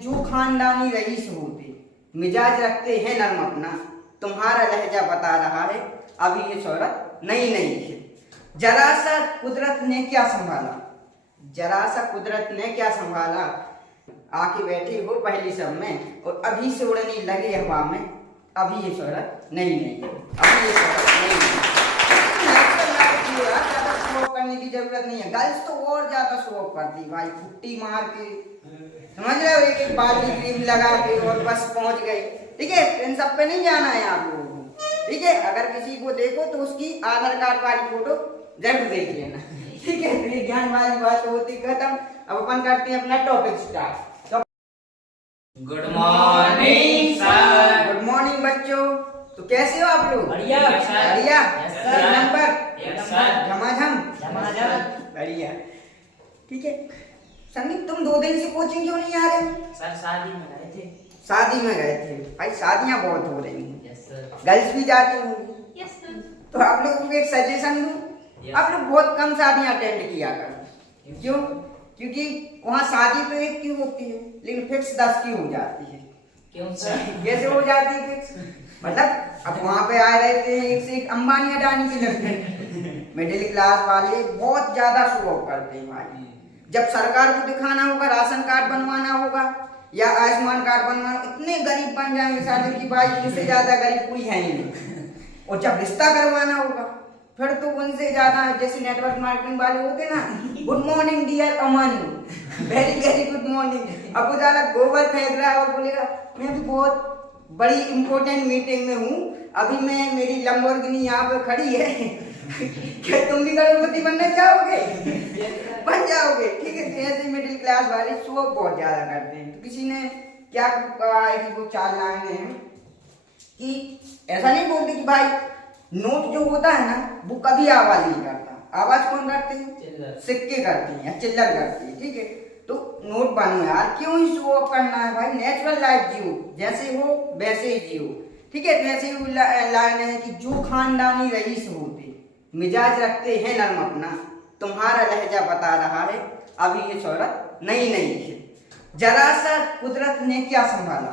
जो खानदानी रईस होते मिजाज रखते हैं नर्म अपना, तुम्हारा लहजा बता रहा है अभी ये शोहरत नई नई है। जरा सा कुदरत ने क्या संभाला, जरा सा कुदरत ने क्या संभाला, आके बैठे हो पहली सब में और अभी से उड़ने लगे हवा में, अभी ये शोहरत नई नई है, अभी ये शोहरत नई नई है। ज्यादा शो ऑफ करने की जरूरत नहीं है, गर्ल्स तो और ज्यादा शो ऑफ करती भाई, फुट्टी मार के, समझ रहे हो, एक एक बार की क्रीम लगा के और बस पहुंच गई। ठीक है, इन सब पे नहीं जाना है आप लोगों को। ठीक है, अगर किसी को देखो तो उसकी आधार कार्ड वाली फोटो जरूर देख लेना। ठीक है, तो ये ज्ञान वाली बात होती खत्म। अब अपन करते हैं अपना topic start. Good morning sir. Good morning बच्चों। तो कैसे हो आप लोग? बढ़िया बढ़िया, नंबर झमाझम बढ़िया। ठीक है, संदीप तुम 2 दिन से कोचिंग क्यों नहीं आ रहे? सर शादी में गए थे। शादी में गए थे भाई, शादियां बहुत हो रही हैं। Yes sir. गर्ल्स भी जाती होंगी। Yes sir. तो आप लोगों को एक सजेशन दूं, आप लोग बहुत कम शादियां अटेंड किया करो। क्यों? क्योंकि वहाँ शादी तो एक की होती है लेकिन फिक्स 10 की हो जाती है। क्यों सर? कैसे हो जाती है फिक्स? मतलब अब वहाँ पे आए रहते हैं एक से एक अंबानी अडानी के लड़के, मिडिल क्लास वाले बहुत ज्यादा शो ऑफ करते हैं भाई। जब सरकार को दिखाना होगा, राशन कार्ड बनवाना होगा या आयुष्मान कार्ड बनवाना, इतने गरीब बन जाएंगे शादी की भाई, उनसे ज्यादा गरीब कोई है ही नहीं। और जब रिश्ता करवाना होगा फिर तो उनसे ज्यादा, जैसे नेटवर्क मार्केटिंग वाले होते ना, गुड मॉर्निंग डियर अमन, वेरी वेरी गुड मॉर्निंग। अब वो ज्यादा गोबर फेंक रहा है और बोलेगा मैं भी बहुत बड़ी इंपॉर्टेंट मीटिंग में हूँ, अभी मैं, मेरी लंबोर्गिनी यहाँ पे खड़ी है। क्या तुम भी करोड़पति बनना चाहोगे? बन जाओगे। ठीक है, ऐसे मिडिल क्लास वाले शो बहुत ज्यादा करते हैं। तो किसी ने क्या कहा है कि वो 4 लाइनें हैं कि ऐसा नहीं बोलते कि भाई नोट जो होता है ना वो कभी आवाज नहीं करता। आवाज कौन करते हैं? सिक्के करते हैं या चिल्लर करते हैं। ठीक है, तो नोट बनो यार, क्यों ही शो ऑफ करना है भाई, नेचुरल लाइफ जियो, जैसे हो वैसे ही जियो। ठीक है, जैसे ही लाइन है कि जो खानदानी रईस होते मिजाज रखते हैं नर्म अपना, तुम्हारा लहजा बता रहा है अभी ये शोहरत नई नई है। जरा सा कुदरत ने क्या संभाला,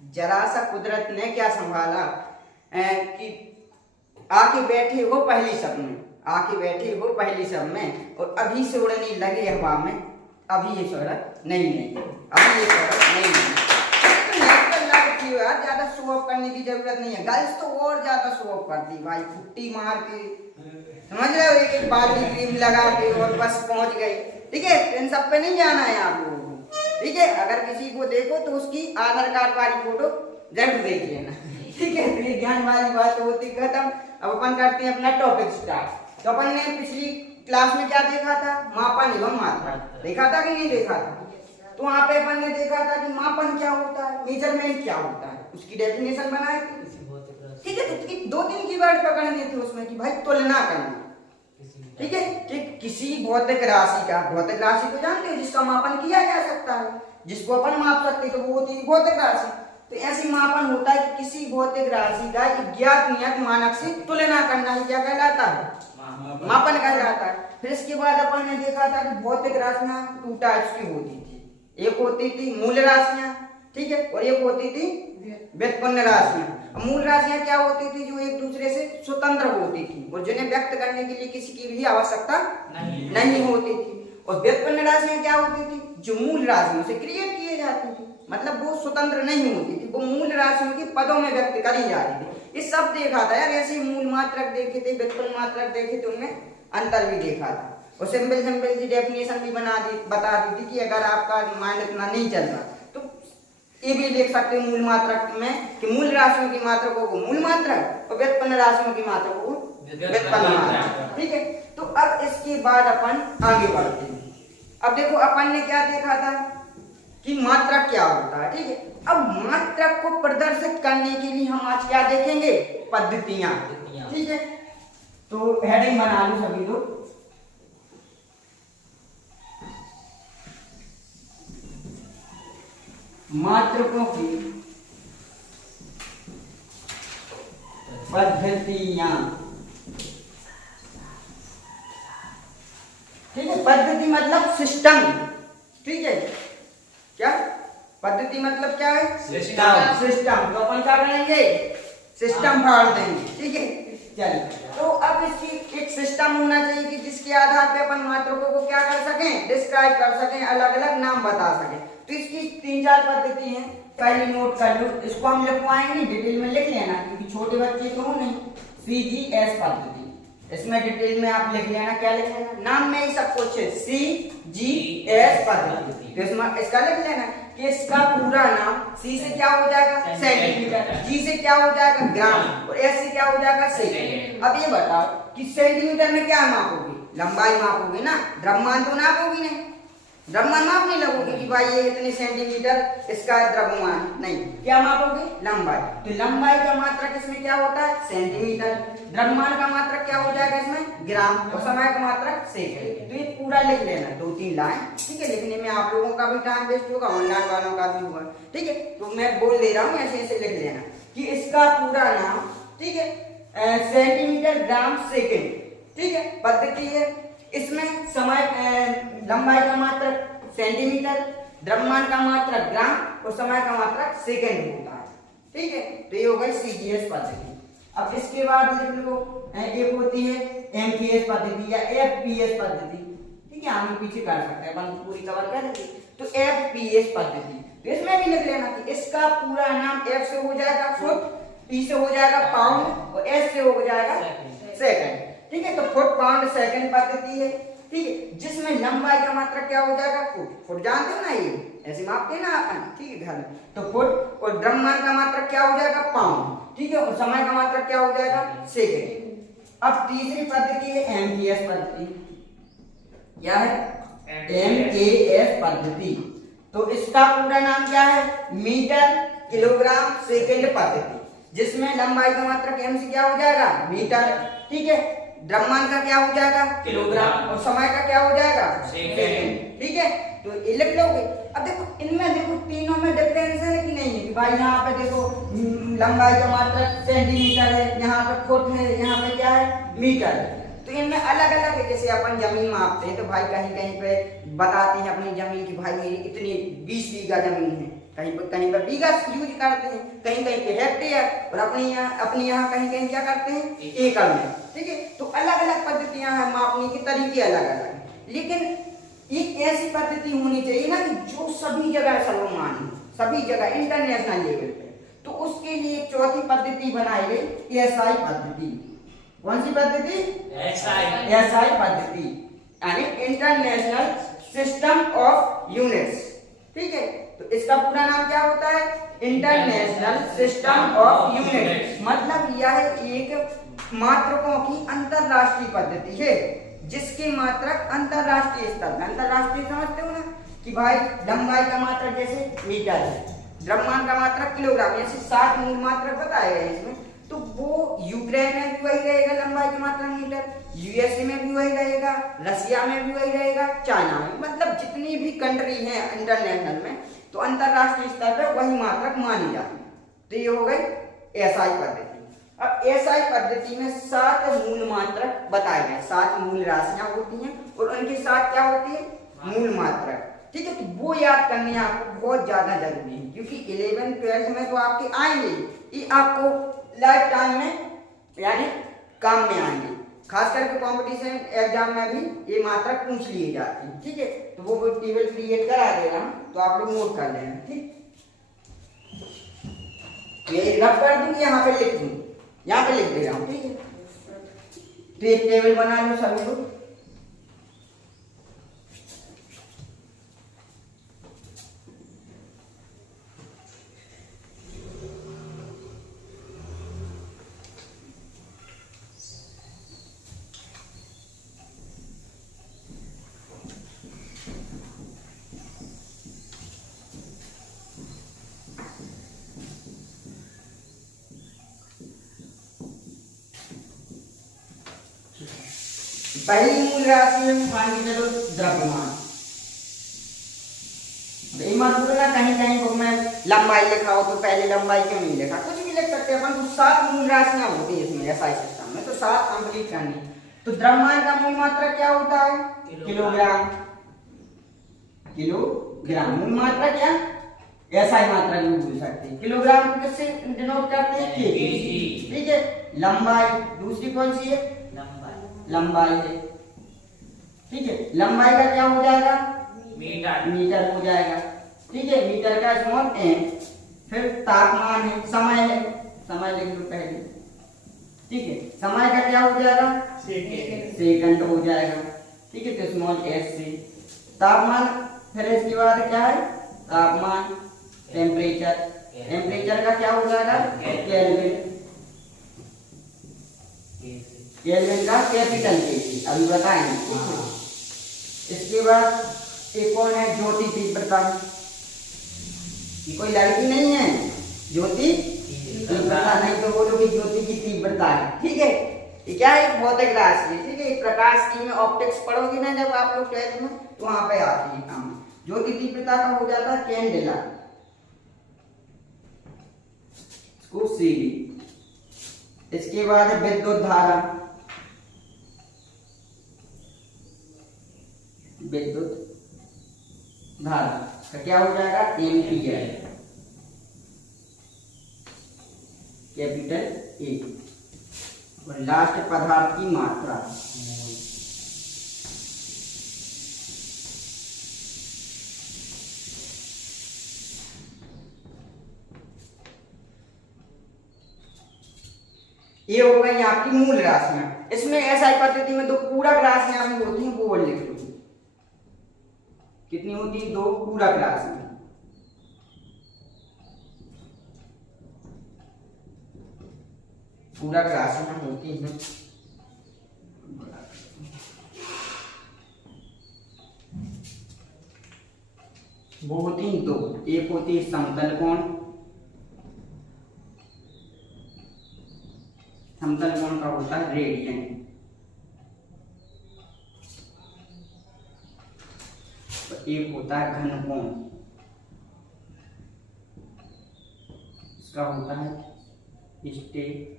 जरा सा कुदरत ने क्या संभाला, कि आके बैठे हो पहली सब में, आके बैठे हो पहली सब में और अभी से उड़ने लगे हवा में, अभी ये शोहरत नई नई है, अभी ये शोहरत नई नई है। यार ज्यादा शो ऑफ करने की जरूरत नहीं है, गर्ल्स तो और ज्यादा शो ऑफ करती भाई, फुट्टी मार के, समझ रहे हो, एक एक बार की क्रीम लगा के और बस पहुंच गई। ठीक है, इन सब पे नहीं जाना है आप लोगों को। ठीक है, अगर किसी को देखो तो उसकी आधार कार्ड वाली फोटो जरूर देख लेना। ठीक है, तो ये ज्ञान वाली बात होती खत्म। अब अपन करते हैं अपना टॉपिक स्टार्ट। तो अपन ने पिछली क्लास में क्या देखा था? मापन एवं मात्रा देखा था कि नहीं देखा था? तो वहाँ पे अपन ने देखा था कि मापन क्या होता है, मेजरमेंट क्या होता है, उसकी डेफिनेशन बनाई थी। ठीक है, तो 2-3 कीवर्ड पकड़ने थे उसमें कि भाई तुलना करना। ठीक है, कि किसी भौतिक राशि का, भौतिक राशि को जानते हो जिसका मापन किया जा सकता है, जिसको अपन माप सकते हैं, तो वो होती है भौतिक राशि। तो ऐसी मापन होता है कि किसी भौतिक राशि का ज्ञात नियत मानक से तुलना करना ही क्या कहलाता है? मापन कहलाता है। फिर इसके बाद अपन ने देखा था कि भौतिक राशियां 2 टाइप्स की होती थी, एक होती थी मूल राशियां, ठीक है, और एक होती थी व्युत्पन्न राशियां। मूल राशियां क्या होती थी? जो एक दूसरे से स्वतंत्र होती थी और जिन्हें व्यक्त करने के लिए किसी की भी आवश्यकता नहीं होती थी। और व्युत्पन्न राशियां क्या होती थी? जो मूल राशियों से क्रिएट किए जाती थी, मतलब वो स्वतंत्र नहीं होती थी, वो मूल राशियों के पदों में व्यक्त करी जा रही थी। ये सब देखा था यार, ऐसे मूल मात्रक देखे थे, व्युत्पन्न मात्रक देखे थे, उनमें अंतर भी देखा था। और सिंपल सिंपल सी डेफिनेशन भी बता दी थी कि अगर आपका माइंड इतना नहीं चल रहा तो ये भी देख सकते हैं मूल मात्रक में कि मूल राशियों की मात्रकों को मूल मात्रक और व्युत्पन्न राशियों की मात्रकों को व्युत्पन्न मात्रक। ठीक है, तो अब इसके बाद अपन आगे बढ़ते हैं। अब देखो अपन ने क्या देखा था कि मात्रक क्या होता है। ठीक है, अब मात्रक को प्रदर्शित करने के लिए हम आज क्या देखेंगे? पद्धतियां। ठीक है, तो हेडिंग बना लो सभी लोग। मात्रकों की पद्धतियां। ठीक है, पद्धति मतलब सिस्टम। ठीक है, क्या पद्धति मतलब क्या है? सिस्टम। सिस्टम। तो अपन क्या करेंगे? सिस्टम फाड़ देंगे, ठीक है। चलिए, तो अब इसकी एक सिस्टम होना चाहिए कि जिसके आधार पे अपन मात्रकों को क्या कर सकें? डिस्क्राइब कर सकें, अलग अलग नाम बता सकें। तो इसकी 3-4 पद्धति हैं, पहले नोट कर लो। इसको हम लिखवाएंगे नहीं, डिटेल में लिख लेना, क्योंकि छोटे बच्चे तो हो नहीं। CGS पद्धति, इसमें डिटेल में आप लिख लेना। क्या लिख लेना? नाम में ही सब कुछ है, CGS पद्धति। तो इसमें इसका लिख लेना कि इसका पूरा नाम C से क्या हो जाएगा? सेंटीमीटर, G से क्या हो जाएगा? ग्राम, और S से क्या हो जाएगा? सेकंड। अब ये बताओ कि सेंटीमीटर में क्या मापोगे? लंबाई मापोगे ना, द्रव्यमान तो नापोगी नहीं। द्रव्यमान माप नहीं लगोगे कि भाई ये इतने सेंटीमीटर इसका द्रव्यमान, नहीं। क्या मापोगे? लंबाई। तो लंबाई का मात्रक इसमें क्या होता है? सेंटीमीटर। द्रव्यमान का मात्रक क्या हो जाएगा इसमें? ग्राम, और समय का मात्रक सेकंड। तो ये पूरा लिख लेना, 2-3 लाइन, ठीक है। लिखने में आप लोगों का भी टाइम वेस्ट होगा, ऑनलाइन वालों का भी होगा, ठीक है। तो मैं बोल दे रहा हूँ, ऐसे ऐसे लिख लेना कि इसका पूरा नाम, ठीक है, सेंटीमीटर, ग्राम, सेकंड, ठीक है, पद्धति है। इसमें समय लंबाई का मात्रक सेंटीमीटर, द्रव्यमान का मात्रक ग्राम, और समय का मात्रक सेकंड होता है, ठीक है। तो ये हो गई CGS पद्धति। अब इसके बाद लिख लो, एक होती है MPS पद्धति या FPS पद्धति, ठीक है। आगे पीछे कर सकते हैं, अपन पूरी कवर कर देंगे। तो FPS पद्धति, तो इसमें भी लिख लेना कि इसका पूरा नाम F से हो जाएगा फुट, P से हो जाएगा पाउंड, और S से हो जाएगा सेकंड, ठीक है। तो फुट, पाउंड, सेकंड पद्धति है, ठीक है। जिसमें लंबाई का मात्रक क्या हो जाएगा? फुट। फुट जानते हो ना, ये ऐसे मापते हैं ना अपन, ठीक है, घर में। तो फुट, और द्रव्यमान का मात्रक क्या हो जाएगा? पाउंड, ठीक है, और समय का मात्रक क्या हो जाएगा? सेकंड। अब तीसरी पद्धति है MKS पद्धति। क्या है? MKS पद्धति। तो इसका पूरा नाम क्या है? मीटर, किलोग्राम, सेकंड पद्धति। जिसमें लंबाई का मात्रक M से क्या हो जाएगा? मीटर, ठीक है। द्रव्यमान का क्या हो जाएगा? किलोग्राम, और समय का क्या हो जाएगा? सेकंड, ठीक है। तो ये लिख लोगे। अब देखो, इनमें देखो तीनों में डिफरेंस है कि नहीं है? कि भाई यहाँ पे देखो लंबाई का मात्रक सेंटीमीटर है, यहाँ पे फुट है, यहाँ पे क्या है? मीटर है। तो इनमें अलग अलग है। जैसे अपन जमीन मापते हैं तो भाई कहीं कहीं पे बताते हैं अपनी जमीन की, भाई मेरी इतनी 20 बीघा जमीन है, कहीं पर बीघा यूज करते हैं, कहीं कहीं पे हेक्टेयर, और अपने यहाँ कहीं कहीं क्या करते हैं? एकड़ में, ठीक है। तो अलग अलग पद्धतियां हैं, मापने के तरीके अलग अलग। लेकिन एक ऐसी पद्धति होनी चाहिए ना कि जो सभी जगह सर्वमान्य, सभी जगह इंटरनेशनल लेवल पे। तो उसके लिए एक चौथी पद्धति बनाई गई, SI पद्धति। कौन सी पद्धति? SI पद्धति, यानी इंटरनेशनल सिस्टम ऑफ यूनिट्स, ठीक है। तो इसका पूरा नाम क्या होता है? International system of units. मतलब यह एक मात्रकों की अंतरराष्ट्रीय पद्धति है, जिसके मात्रक अंतरराष्ट्रीय स्तर में, अंतरराष्ट्रीय समझते हो ना, कि भाई लंबाई का मात्रक जैसे मीटर है, द्रव्यमान का मात्रक किलोग्राम, ऐसे 7 मूल मात्रक बताए गए इसमें। तो वो यूक्रेन में भी वही रहेगा लंबाई का मात्रक मीटर, USA में भी वही रहेगा, रसिया में भी वही रहेगा, चाइना में, मतलब जितनी भी कंट्री है इंटरनेशनल में, तो अंतरराष्ट्रीय स्तर पर वही मात्रक मानी जाती है। तो ये हो गई SI पद्धति। अब SI पद्धति में 7 मूल मात्रक बताए गए, 7 मूल राशियां होती हैं, और उनके साथ क्या होती है? मूल मात्रक, ठीक है। तो वो याद करने आपको बहुत ज्यादा जरूरी है, क्योंकि 11th-12th में तो आपके आएंगे, ये आपको लाइफ टाइम में यानी काम में आएंगे। खास करके कंपटीशन एग्जाम में भी ये मात्रक पूछ लिए जाते हैं, ठीक है। तो वो टेबल क्रिएट करा दे रहा हूं, तो आप लोग नोट कर लेना, ठीक। ये रब कर दूंगी, यहाँ पे लिख दूंगी, यहाँ पे लिख दे रहा हूँ, ठीक है। तो एक टेबल बना लो सभी लोग। पहली मूल राशि है, मान के चलो द्रव्यमान। मत बोलना कहीं कहीं बुक में लंबाई लिखा हो तो पहले लंबाई क्यों नहीं लिखा, कुछ भी लिख सकते हैं अपन। तो 7 मूल राशियां होती है इसमें SI सिस्टम में, तो 7 कंप्लीट करनी। तो द्रव्यमान का मूल मात्रक क्या होता है? किलोग्राम। किलोग्राम मूल मात्रक क्या? ऐसा ही मात्रा भी बोल सकते हैं। किलोग्राम को किससे डिनोट करते हैं? केजी। ठीक है। लंबाई दूसरी कौन सी है? लंबाई है। ठीक है। लंबाई का क्या हो जाएगा? मीटर हो जाएगा। ठीक है। मीटर का स्मॉल एम। फिर तापमान है, समय है, समय लिख लो पहले। ठीक है। समय का क्या हो जाएगा? सेकंड हो जाएगा। ठीक है। तो स्मॉल एस से तापमान, फिर इसके बाद क्या है? तापमान, टेम्परेचर। टेम्परेचर का क्या हो जाएगा? केल्विन। केल्विन का कैपिटल के अभी बताएंगे। इसके बाद एक कौन है? ज्योति तीव्रता। ये कोई लड़की नहीं है, ज्योति तीव्रता। नहीं तो बोलो कि ज्योति की तीव्रता है। ठीक है। ये क्या है? एक भौतिक राशि है। ठीक है। प्रकाश की में ऑप्टिक्स पढ़ोगे ना जब आप लोग 12th में, तो वहां पे आती है काम। ज्योति तीव्रता का हो जाता है कैंडेला, इसको सीडी। इसके बाद है विद्युत धारा। विद्युत धारा का क्या हो जाएगा? Ampere, capital A. और लास्ट पदार्थ की मात्रा। ये हो गई आपकी मूल राशियां। इसमें ऐसा पद्धति में दो पूरक राशियां भी होती हैं, वो लिख लो। कितनी होती है? दो पूरक राशियां। पूरक राशियां होती हैं वो होती हैं दो। एक होती है समतल कोण। समतल कोण का होता है रेडियन। एक होता है घन कोण, इसका होता है स्टेरेडियन।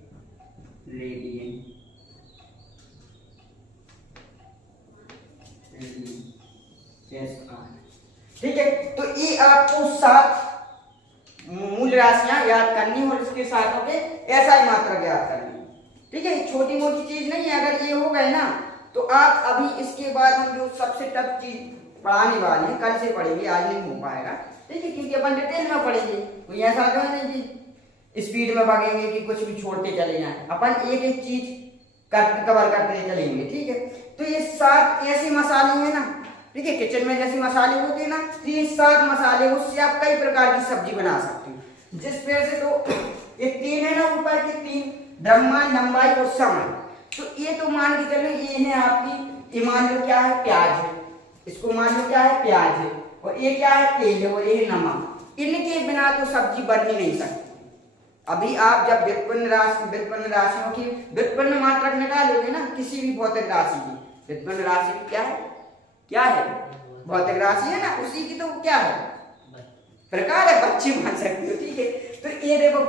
ठीक है। तो ये आपको 7 मूल राशियां याद करनी और इसके साथ होके ऐसा ही मात्रा याद करनी। ठीक है। छोटी मोटी चीज नहीं है। अगर ये हो गए ना तो आप अभी इसके बाद हम जो सबसे टफ चीज पढ़ाने वाले हैं, कल से पढ़ेंगे, आज नहीं हो पाएगा। ठीक है। क्योंकि अपन डिटेल में पढ़ेंगे। कोई ऐसा तो है नहीं कि स्पीड में भागेंगे कि कुछ भी छोड़ते चले जाएं। अपन एक एक चीज कवर करते चलेंगे। ठीक है। तो ये 7 ऐसे मसाले हैं ना, ठीक है, किचन में जैसे मसाले होते हैं ना, तो ये 7 मसाले, उससे आप कई प्रकार की सब्जी बना सकते हो। जिस तरह से तो ये 3 है ना, ऊपर के 3 द्रव्यमान, लंबाई और समय। तो ये तो मान के चलो ये है आपकी, ये मान लो क्या है? प्याज है। इसको मान लो क्या है? प्याज है। और ये क्या है? तेल है। और ये है नमक। इनके बिना तो सब्जी बन ही नहीं सकती। अभी आप जब व्युत्पन्न राशियों की व्युत्पन्न मात्रक निकालोगे ना, किसी भी भौतिक राशि की व्युत्पन्न राशि की क्या है? क्या है? भौतिक राशि है ना, उसी की तो क्या है? प्रकार है, बच्चे मान सकते हो। ठीक है। तो ये देखो,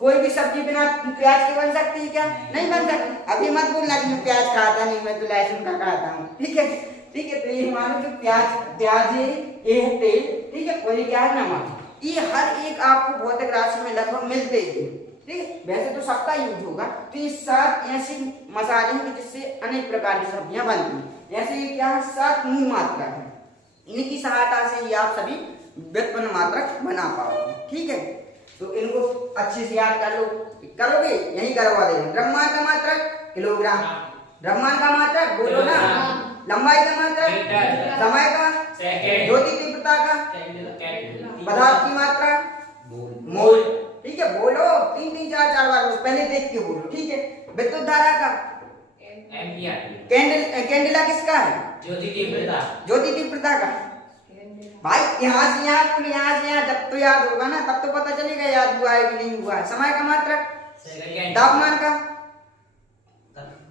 कोई भी सब्जी बिना प्याज के बन सकती है क्या? नहीं बन सकती। अभी मत बोलना कि मैं प्याज खाता नहीं, मैं तो लहसुन का खाता हूँ। ठीक है। ठीक है। तो ये मानो कि प्याज है, ये है तेल, ठीक है, और ये क्या है? नमक। ये हर एक आपको भौतिक राशि में लगभग मिलते ही। ठीक है। वैसे तो सबका यूज होगा। तो ये 7 ऐसे मसाले हैं जिससे अनेक प्रकार की सब्जियां बनती हैं। जैसे ये क्या है? 7 मूल मात्रा है। इनकी सहायता से ही आप सभी व्युत्पन्न मात्रक बना पाओगे। ठीक है। तो इनको अच्छे से याद कर लो। करोगे? यही करवा देंगे। द्रव्यमान का मात्रक किलोग्राम। द्रव्यमान का मात्रक बोलो ना। लंबाई का मात्रक, समय का, ज्योति तीव्रता का, पदार्थ की मात्रा मोल। ठीक है। बोलो 3 4 बार पहले देख के बोलो। ठीक है। विद्युत धारा का एम्पियर। कैंडेला किसका है? ज्योति तीव्रता। ज्योति तीव्रता का। भाई यहाँ से यहाँ जब तो याद होगा ना, तब तो पता चलेगा याद हुआ है कि नहीं हुआ है। समय का मात्रक, तापमान का,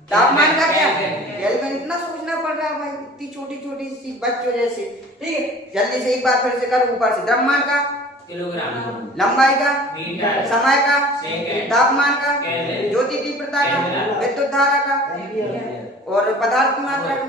तापमान का क्या? केल्विन। इतना सोचना पड़ रहा है भाई, इतनी छोटी छोटी सी बच्चों जैसे। ठीक है। जल्दी से एक बार फिर से करो ऊपर से। द्रव्यमान का किलोग्राम, लंबाई का मीटर, समय का सेकंड, तापमान का केल्विन, ज्योति तीव्रता का केल्विन, विद्युत धारा का और पदार्थ की मात्रा का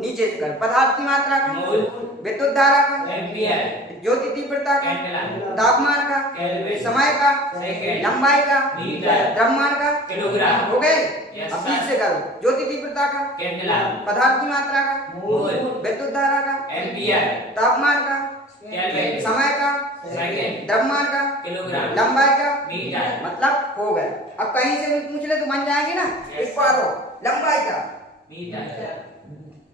नीचे से कर पदार्थ की मात्रा का मोल, विद्युत धारा का एम्पियर, ज्योति तीव्रता का, कैंडेला, तापमान का, केल्विन, समय का, सेकंड, लंबाई का, मीटर, द्रव्यमान का, किलोग्राम, हो गए। Yes, अब sir. ठीक से करो। ज्योति तीव्रता का, कैंडेला, पदार्थ की मात्रा का, मोल, विद्युत धारा का, एम्पियर, तापमान का, केल्विन, समय का, सेकंड, द्रव्यमान का, किलोग्राम, लंबाई का, मीटर, मतलब हो गए। अब कहीं से भी पूछ ले तो बन जाएंगे ना। Yes. एक बार हो, लंबाई का, मीटर,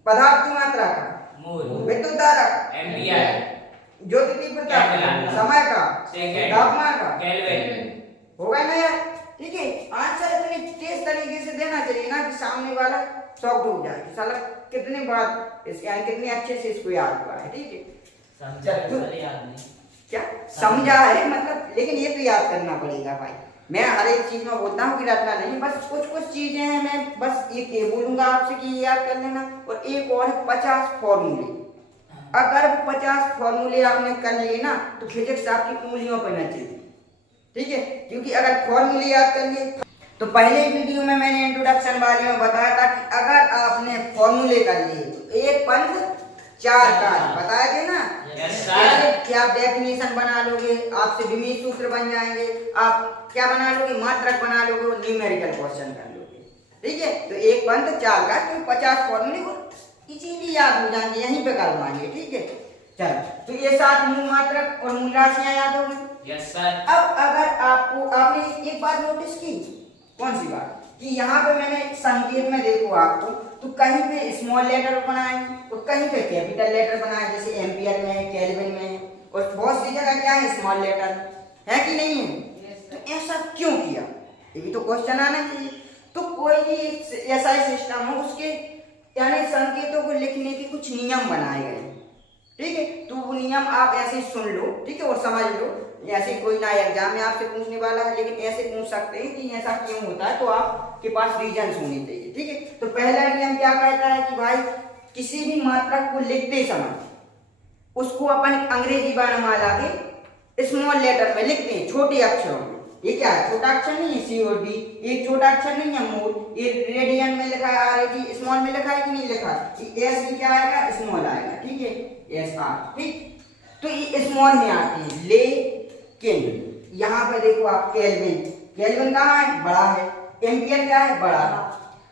पदार्थ की मात्रा का, मोल, विद्युत धारा का, एम्पियर, ज्योति तीव्रता का, कैंडेला, समय का, सेकंड, तापमान का, केल्विन, हो गया ना यार। ठीक है, आंसर इतने तेज तरीके से देना चाहिए ना कि सामने वाला शॉक्ड हो जाए कि साला कितने बार इसके कितने अच्छे से इसको याद हुआ है। ठीक है, समझा सारे याद नहीं। क्या समझा है मतलब, लेकिन ये तो याद करना पड़ेगा भाई। मैं हर एक चीज में बोलता हूँ कि रटना नहीं, बस कुछ कुछ चीजें हैं, मैं बस एक ये बोलूंगा आपसे कि ये याद कर लेना। और एक और है 50 फॉर्मूले। अगर 50 फॉर्मूले आपने कर लिए ना तो फिजिक्स आपकी उंगलियों पर नचेगी। ठीक है, क्योंकि अगर फॉर्मूले याद कर लिए तो पहले वीडियो में मैंने इंट्रोडक्शन वाले में बताया था कि अगर आपने फॉर्मूले कर लिए तो एक पंथ चार काज बताया थे ना। Yes, sir. जैसे कि आप डेफिनेशन बना लोगे, आपसे विमित सूत्र बन जाएंगे, आप क्या बना लोगे, मात्रक बना लोगे और न्यूमेरिकल क्वेश्चन कर लोगे। ठीक है, तो एक पंथ चार काज, तो 50 फॉर्मूले को इजीली याद हो जाएंगे, यहीं पे करवाएंगे। ठीक है, चल तो ये 7 मूल मात्रक और मूल राशियां याद हो गई। यस सर, अब अगर आपने एक बात नोटिस की, कौन सी बात, कि यहाँ पे मैंने संकेत में देखो आपको, तो कहीं पे स्मॉल लेटर बनाए और कहीं पे कैपिटल लेटर बनाए, जैसे एम्पियर में है, केल्विन में है, और बहुत सी जगह क्या है स्मॉल लेटर है कि नहीं है। तो ऐसा क्यों किया, ये भी तो क्वेश्चन आना चाहिए। तो कोई भी ऐसा सिस्टम हो, उसके यानी संकेतों को लिखने के कुछ नियम बनाए गए। ठीक है, तो वो नियम आप ऐसे सुन लो, ठीक है, और समझ लो। ऐसे कोई ना एग्जाम में आपसे पूछने वाला है, लेकिन ऐसे पूछ सकते हैं कि ऐसा क्यों होता है, तो आपके पास रीजन होने चाहिए। ठीक है, तो पहला नियम क्या कहता है कि भाई किसी भी मात्रक को लिखते समय उसको अपन अंग्रेजी वर्णमाला के स्मॉल लेटर में लिखते हैं, छोटे अक्षरों में। ये क्या है, छोटा अक्षर नहीं है, सी और डी, एक छोटा अक्षर नहीं है, मोल। ये रेडियन में लिखा है, आर ए डी, स्मॉल में लिखा है कि नहीं लिखा, एस भी क्या आएगा, स्मॉल आएगा। ठीक है, एस आर। ठीक, तो ये स्मॉल में आते हैं। लेकिन यहाँ पे देखो आप केल्विन, केल्विन कहाँ है, बड़ा है। एम्पियर क्या है, बड़ा है।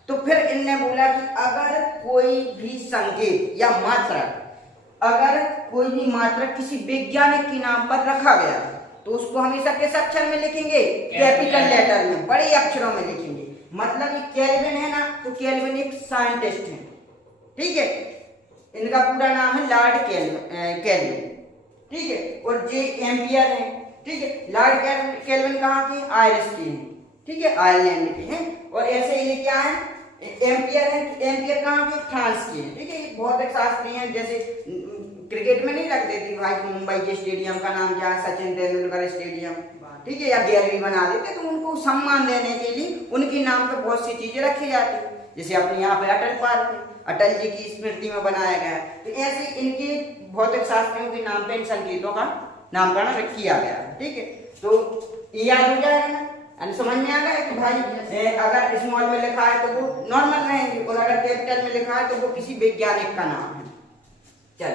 तो फिर इनने बोला कि अगर कोई भी संकेत या मात्रक, अगर कोई भी मात्रक किसी वैज्ञानिक के नाम पर रखा गया तो उसको हमेशा किस अक्षर में लिखेंगे, कैपिटल लेटर में, बड़े अक्षरों में लिखेंगे। मतलब ये केल्विन है ना, तो केल्विन एक साइंटिस्ट है। ठीक है, इनका पूरा नाम है लॉर्ड केल्विन। ठीक है, और जे एम्पियर है। ठीक है, लॉर्ड केल्विन कहाँ के, आयरिश के हैं। ठीक है, आयरलैंड के हैं। और ऐसे ये क्या है, एम्पियर है। एम्पियर कहाँ के, फ्रांस के हैं। ठीक है, ये बहुत एक शास्त्री हैं, जैसे क्रिकेट में नहीं रख देते भाई मुंबई के स्टेडियम का नाम क्या है, सचिन तेंदुलकर स्टेडियम। ठीक है, या गैलरी बना देते, तो उनको सम्मान देने के लिए उनके नाम पे बहुत सी चीजें रखी जाती, जैसे अपने यहाँ पे अटल पार्क है, अटल जी की स्मृति में बनाया गया है। तो ऐसे इनके भौतिक शास्त्रियों के नाम पे इन संकेतों का नामकरण किया गया है। ठीक है, तो ये याद हो जाएगा ना, समझ में आ गया कि भाई अगर स्मॉल में लिखा है तो वो नॉर्मल रहेंगे, और अगर कैपिटल में लिखा है तो वो किसी वैज्ञानिक का नाम है। चल,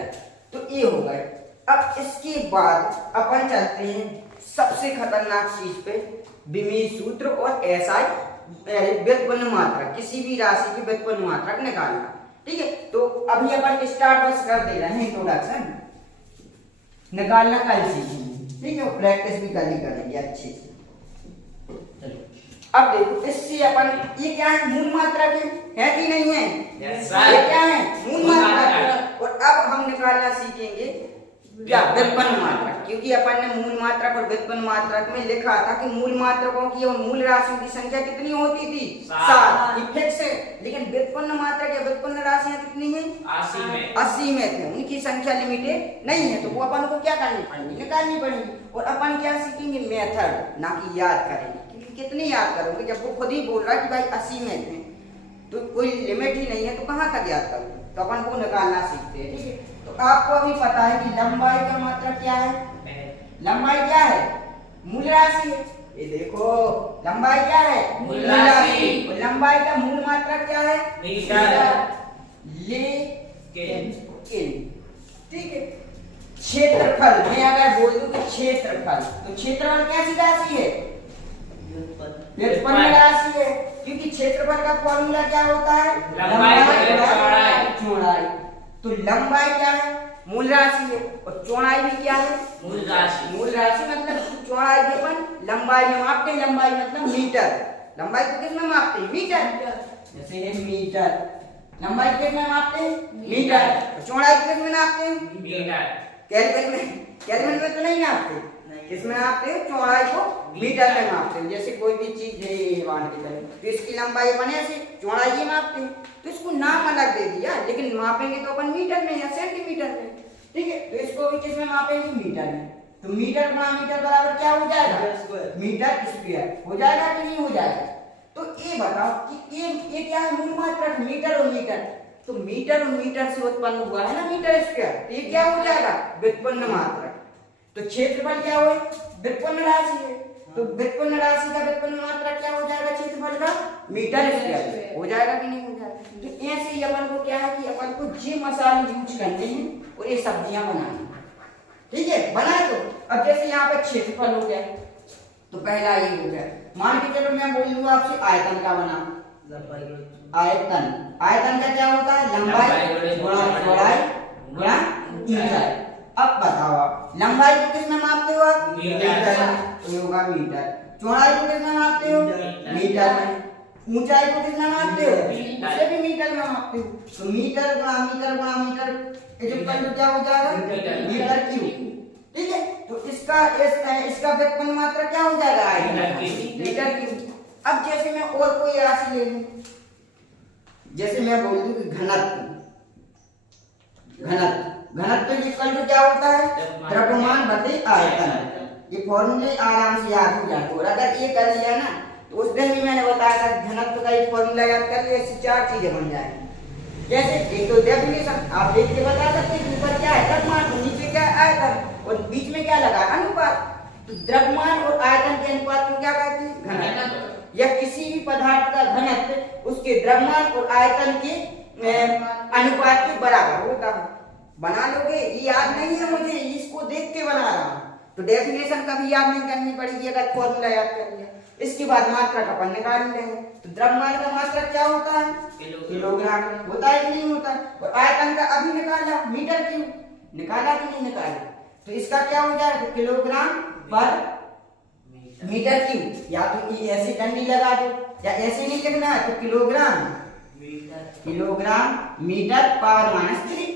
तो ये हो गए। अब इसके बाद अपन चलते हैं सबसे खतरनाक चीज पे, विमित सूत्र और एसआई व्युत्पन्न मात्रक, किसी भी राशि की व्युत्पन्न मात्रक निकालना। ठीक है, तो अभी अपन स्टार्ट बस कर दे रहे हैं, इंट्रोडक्शन निकालना कल सीखेंगे। ठीक है, प्रैक्टिस भी कल ही करेंगे अच्छे से। अब देखो, इससे अपन ये क्या है, मूल मात्रक है कि नहीं है। Yes, sir. ये क्या है, मूल मात्रक। और अब हम निकालना सीखेंगे क्या, व्युत्पन्न मात्रक, क्योंकि अपन ने मूल मात्रक और व्युत्पन्न मात्रक में लिखा था कि मूल मात्रकों की और मूल राशियों की संख्या कितनी होती थी, 7। ये फिक्स है। लेकिन व्युत्पन्न मात्रक या व्युत्पन्न राशियां कितनी है, 80 में थे, उनकी संख्या लिमिटेड नहीं है। तो वो अपन को क्या करनी पड़ेगी, निकालनी पड़ेगी। और अपन क्या सीखेंगे, मेथड, ना कि याद करेंगे। कितनी याद करोगे, जब वो खुद ही बोल रहा है कि भाई 80 में थे, तो कोई लिमिट ही नहीं है, तो कहाँ तक याद करोगे। तो अपन को निकालना सीखते हैं। ठीक है, तो आपको अभी पता है कि लंबाई का मात्रक क्या है, लंबाई क्या है, मूल राशि है। ये देखो, लंबाई क्या है, मूल राशि। और लंबाई का मूल मात्रक क्या है, मीटर। लेकिन। ठीक है, क्षेत्रफल, मैं अगर बोल दूं कि क्षेत्रफल, तो क्षेत्रफल कैसी राशि है? व्युत्पन्न राशि है, क्योंकि क्षेत्रफल का फॉर्मूला क्या होता है? लंबाई गुणा चौड़ाई। चौड़ाई। तो लंबाई क्या है? मूल राशि है, और चौड़ाई भी क्या है? मूल राशि। मूल राशि मतलब चौड़ाई भी अपन लंबाई में मापते हैं, लंबाई मतलब मीटर। लंबाई को किस में मापते हैं? मीटर। जैसे है मीटर, लंबाई किस में मापते हैं? मीटर। चौड़ाई किस में नापते हैं? मीटर। केल्विन में तो नहीं नापते, किसमें नापते हैं? चौड़ाई को मीटर में मापते हैं। जैसे कोई भी चीज है मान के चले, तो इसकी लंबाई बने ऐसे, चौड़ाई ये मापते हैं, तो इसको नाम अलग दे दिया, लेकिन मापेंगे तो अपन मीटर में या सेंटीमीटर में। ठीक है, तो इसको भी किसमें मापेंगे? मीटर में। तो मीटर गुणा मीटर बराबर क्या हो जाएगा? मीटर स्क्वायर हो जाएगा कि नहीं हो जाएगा? तो ये बताओ कि ये क्या है? मूल मात्रक मीटर और मीटर, तो मीटर और मीटर से उत्पन्न हुआ है ना मीटर स्क्वायर, तो ये क्या हो जाएगा? व्युत्पन्न मात्रक। तो क्षेत्रफल क्या हो? व्युत्पन्न राशि है, तो व्युत्पन्न राशि का व्युत्पन्न मात्रक क्या हो जाएगा? क्षेत्रफल का मीटर स्क्वायर हो जाएगा कि नहीं हो जाएगा? तो ऐसे ही अपन को क्या है कि अपन को ये मसाले यूज करने हैं और ये सब्जियां बनानी है। ठीक है, बनाए तो अब जैसे यहाँ पे क्षेत्रफल हो गया, तो पहला ये हो गया। मान के चलो मैं बोल दूंगा आपसे आयतन का बना, आयतन, आयतन का क्या होता है? लंबाई गुणा चौड़ाई गुणा ऊंचाई। अब बताओ आप लंबाई को किस में मापते हो आप? मीटर। तो होगा मीटर। चौड़ाई को किस में मापते हो? मीटर में। ऊंचाई को किस में मापते हो? उसे भी मीटर में मापते हो। तो मीटर गुणा मीटर गुणा मीटर, ये जो कर क्या हो जाएगा? Metre cube. ठीक है, तो इसका व्युत्पन्न मात्रा क्या हो जाएगा? Metre cube. अब जैसे मैं और कोई राशि ले लूं, जैसे मैं बोल दूं कि घनत्व, घनत्व घनत्व इक्वल टू क्या होता है? द्रव्यमान बटे आयतन। ये फॉर्मूले आराम से याद हो जाते, और अगर ये कर लिया ना, तो उस दिन भी मैंने बताया था घनत्व का एक फॉर्मूला याद कर लिया, ऐसी 4 चीजें बन जाएंगी। जैसे एक तो डेफिनेशन आप देख के बता सकते हैं, ऊपर क्या है? द्रव्यमान, नीचे क्या है? आयतन, और बीच में क्या लगा? अनुपात। तो द्रव्यमान और आयतन के अनुपात को क्या कहते हैं? घनत्व। या किसी भी पदार्थ का घनत्व उसके द्रव्यमान और आयतन के अनुपात के बराबर होता है। बना लोगे? ये याद नहीं है मुझे, इसको देख के बना रहा हूं, तो डेफिनेशन कभी याद नहीं करनी पड़ेगी अगर फॉर्मूला याद कर लिया। इसके बाद मात्रक अपन निकाल लेंगे, तो द्रव्यमान का मात्रक क्या होता है? किलोग्राम होता है कि नहीं होता? और आयतन का अभी निकाला, मीटर क्यूब, निकाला कि नहीं निकाला? तो इसका क्या हो जाएगा? किलोग्राम पर मीटर क्यूब। या तो ऐसे डंडी लगा दो, या ऐसे नहीं लिखना है तो किलोग्राम मीटर पावर -3।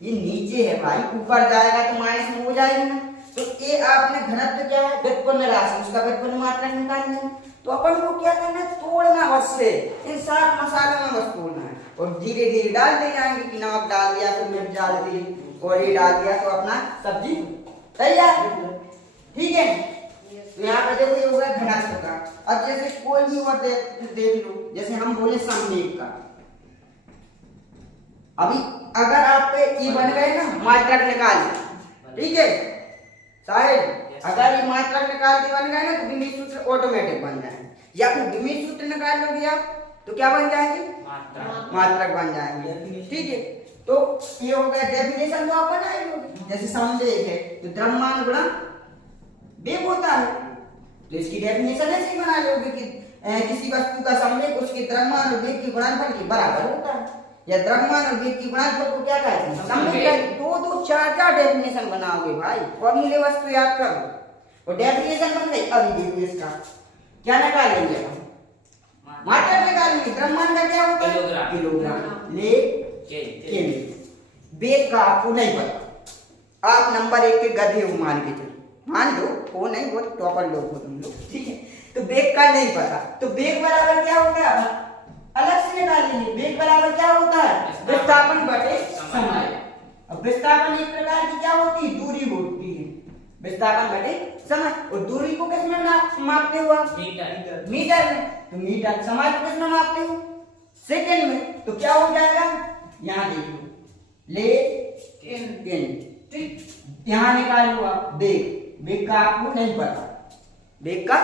ये नीचे है भाई, ऊपर जाएगा तो माइनस में हो जाएगा ना। तो ये आपने घनत्व क्या है? व्युत्पन्न राशि, उसका व्युत्पन्न मात्रक निकालना है। तो अपन को क्या करना है? तोड़ना बस से, इन 7 मसालों में बस तोड़ना है, और धीरे धीरे डालते जाएंगे कि नमक डाल दिया तो मिर्च डाल दी और ये डाल दिया तो अपना सब्जी तैयार। ठीक है, तो यहाँ पे देखो ये हो गया घनत्व का। अब जैसे कोई भी वर्ड देख लो, जैसे हम बोले समलेख का, अभी अगर आप पे ये बन गए ना, मात्रक निकाल, ठीक है साहिब, अगर ये मात्रक निकाल के बन गए ना, तो विमित सूत्र ऑटोमेटिक बन जाएंगे। या फिर विमित सूत्र निकाल लोगे आप तो क्या बन जाएंगे? मात्रक बन जाएंगे। ठीक है, तो ये हो गया डेफिनेशन जो आप बनाए लोगे। जैसे समलेख है तो द्रव्यमान गुणा वेग होता है, तो इसकी डेफिनेशन ऐसे ही बना लोगे कि किसी वस्तु का समलेख उसके द्रव्यमान और वेग के गुणनफल के बराबर होता है, या द्रव्यमान और वेग के गुणनफल को क्या कहते हैं? समलेख। 2 4 डेफिनेशन बनाओगे भाई, फॉर्मूले वस्तु याद कर लो, और डेफिनेशन बन गई। अभी देखो इसका क्या निकालेंगे? मात्रक निकालेंगे। द्रव्यमान का क्या होता है? किलोग्राम। ले वेग का आपको नहीं पता, आप नंबर 1 के गधे हो मान के चलो, मान लो वो नहीं, वो टॉपर लोग हो तुम लोग, ठीक है। तो वेग का नहीं पता, तो वेग बराबर क्या होता है? अलग से निकाल लेंगे। वेग बराबर क्या होता है? विस्थापन बटे समय। अब विस्थापन एक प्रकार की क्या होती है? दूरी होती है, विस्थापन बटे समय। और दूरी को किस में मापते हो आप? मीटर में। तो मीटर। समय को किस में मापते हो? सेकंड में। तो क्या हो जाएगा? यहाँ देख लो, ठीक, यहाँ निकाल लो आप वेग। वेग का आपको नहीं पता, वेग का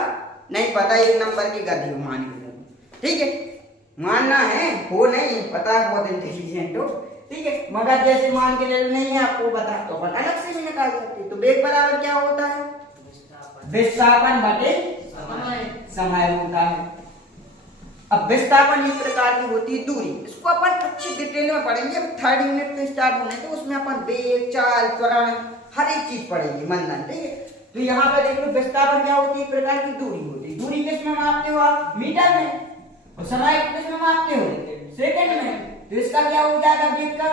नहीं पता, 1 नंबर की गधे हो मान के, ठीक है, मानना है, हो नहीं पता, बहुत इंटेलिजेंट हो। ठीक है, मगर जैसे मान के ले लो नहीं है आपको बता तो अपन अलग से भी निकाल सकते हैं। तो वेग बराबर क्या होता है? विस्थापन बटे समय होता है। अब विस्थापन इस प्रकार की होती है दूरी, इसको अपन अच्छी डिटेल में पढ़ेंगे। अब थर्ड यूनिट में स्टार्ट होने तो उसमें अपन वेग, चाल, त्वरण हर एक चीज पढ़ेंगे मंदन, ठीक है। तो यहाँ पर देखो विस्थापन क्या होती है? एक प्रकार की दूरी होती है। दूरी किस में मापते हो आप? मीटर में। और समय किस में मापते हो? सेकंड में। तो इसका क्या हो जाएगा वेग का?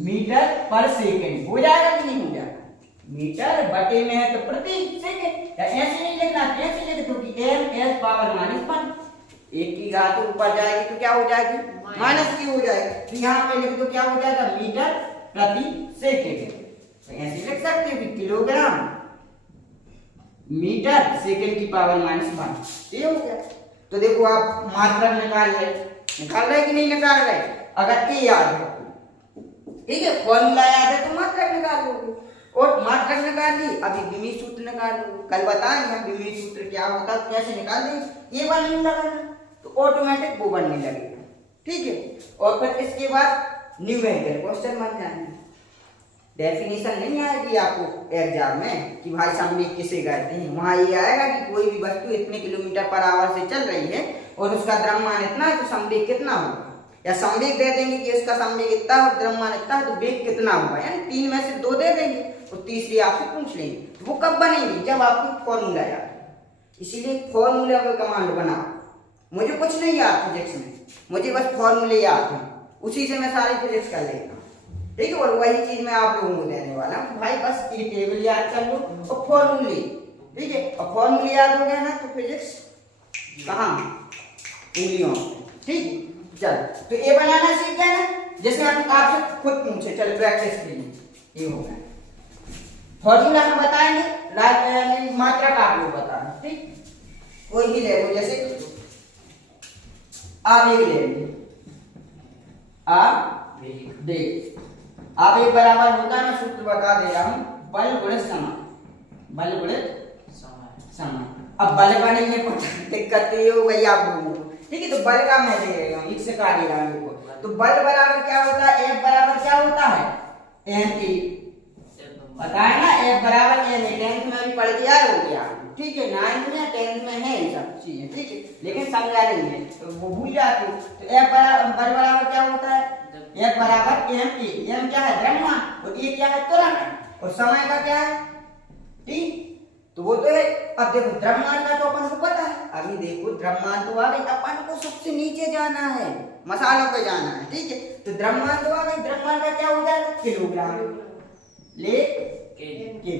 मीटर पर सेकंड हो जाएगा कि नहीं हो जाएगा? मीटर बटे में है तो प्रति सेकंड। ऐसे नहीं लिखना, ऐसे लिख दो कि m(s) पावर -1 एक की घात ऊपर जाएगी तो क्या हो जाएगी? माइनस की हो जाएगी। तो यहाँ पे लिख दो क्या हो जाएगा? मीटर प्रति सेकंड। तो ऐसे लिख सकते हो कि किलोग्राम मीटर सेकंड की पावर -1 ये हो गया। तो देखो आप मात्रा निकाल रहे कि नहीं निकाल रहे? अगर ए याद है, ठीक है, फॉर्मूला याद है तो मात्रा निकाल लोगे। और मात्रा निकाल ली, अभी विमीय सूत्र निकाल लो। कल बताएं यहाँ विमीय सूत्र क्या होता है, कैसे निकाल दें। ये बनने लगेगा तो ऑटोमेटिक वो बनने लगेगा, ठीक है। और फिर इसके बाद न्यूमेरिकल क्वेश्चन बन जाएंगे। डेफिनेशन नहीं आएगी आपको एग्जाम में कि भाई संवेग किसे कहते हैं। वहां ये आएगा कि कोई भी वस्तु इतने किलोमीटर पर आवर से चल रही है और उसका द्रव्यमान इतना है तो संवेग कितना होगा। या संवेग दे देंगे कि इसका संवेग इतना है और द्रव्यमान इतना है तो वेग कितना होगा, यानी 3 में से 2 दे देंगे और तीसरी आपसे पूछ लेंगे। तो वो कब बनेगी? जब आपको फॉर्मूला याद है। इसीलिए फॉर्मूला का कमांड बनाओ। मुझे कुछ नहीं याद फिजिक्स में, मुझे बस फॉर्मूले याद है, उसी से मैं सारी फिजिक्स कर लेता हूँ, ठीक है। और वही चीज मैं आप लोगों को देने वाला हूँ। भाई बस ये टेबल याद कर लो और फॉर्मूले, ठीक है। और फॉर्मूले याद हो गया ना तो फिजिक्स कहाँ? उंगलियों, ठीक। चल तो ये बनाना सीख गए ना, जैसे हम आपसे खुद पूछे, चल प्रैक्टिस के लिए ये हो गया। फॉर्मूला हम बताएंगे, मात्रा का आप लोग बताना, ठीक। कोई भी ले लो, जैसे आप एक ले लीजिए, आप देख आप एक बराबर होता है ना, सूत्र बता दे रहा हूं, बल गुणित समय, बल गुणित समय। अब बल बनेंगे दिक्कत ये हो गई आप लोगों को, ठीक है। तो बल का मैं दे रहा हूँ, x का दे रहा हूँ देखो। तो बल बराबर क्या होता है? F बराबर क्या होता है? ma, पता है ना, F बराबर ma। 10th में भी पढ़ के आए हो गया, ठीक है। 9th में 10th में है ये सब चीजें, ठीक है, लेकिन समझा नहीं है तो वो भूल जाते हो। तो F बराबर क्या होता है? F बराबर ma। m क्या है? द्रव्यमान। और a क्या है? त्वरण। और समय का क्या है? ठीक, तो वो तो है। अब देखो द्रव्यमान का तो अपन को पता है। अभी देखो द्रव्यमान तो आ गई, अपन को सबसे नीचे जाना है, मसालों पे जाना है, ठीक है। तो द्रव्यमान तो आ गई, द्रव्यमान का क्या हो जाएगा? किलोग्राम ले केजी।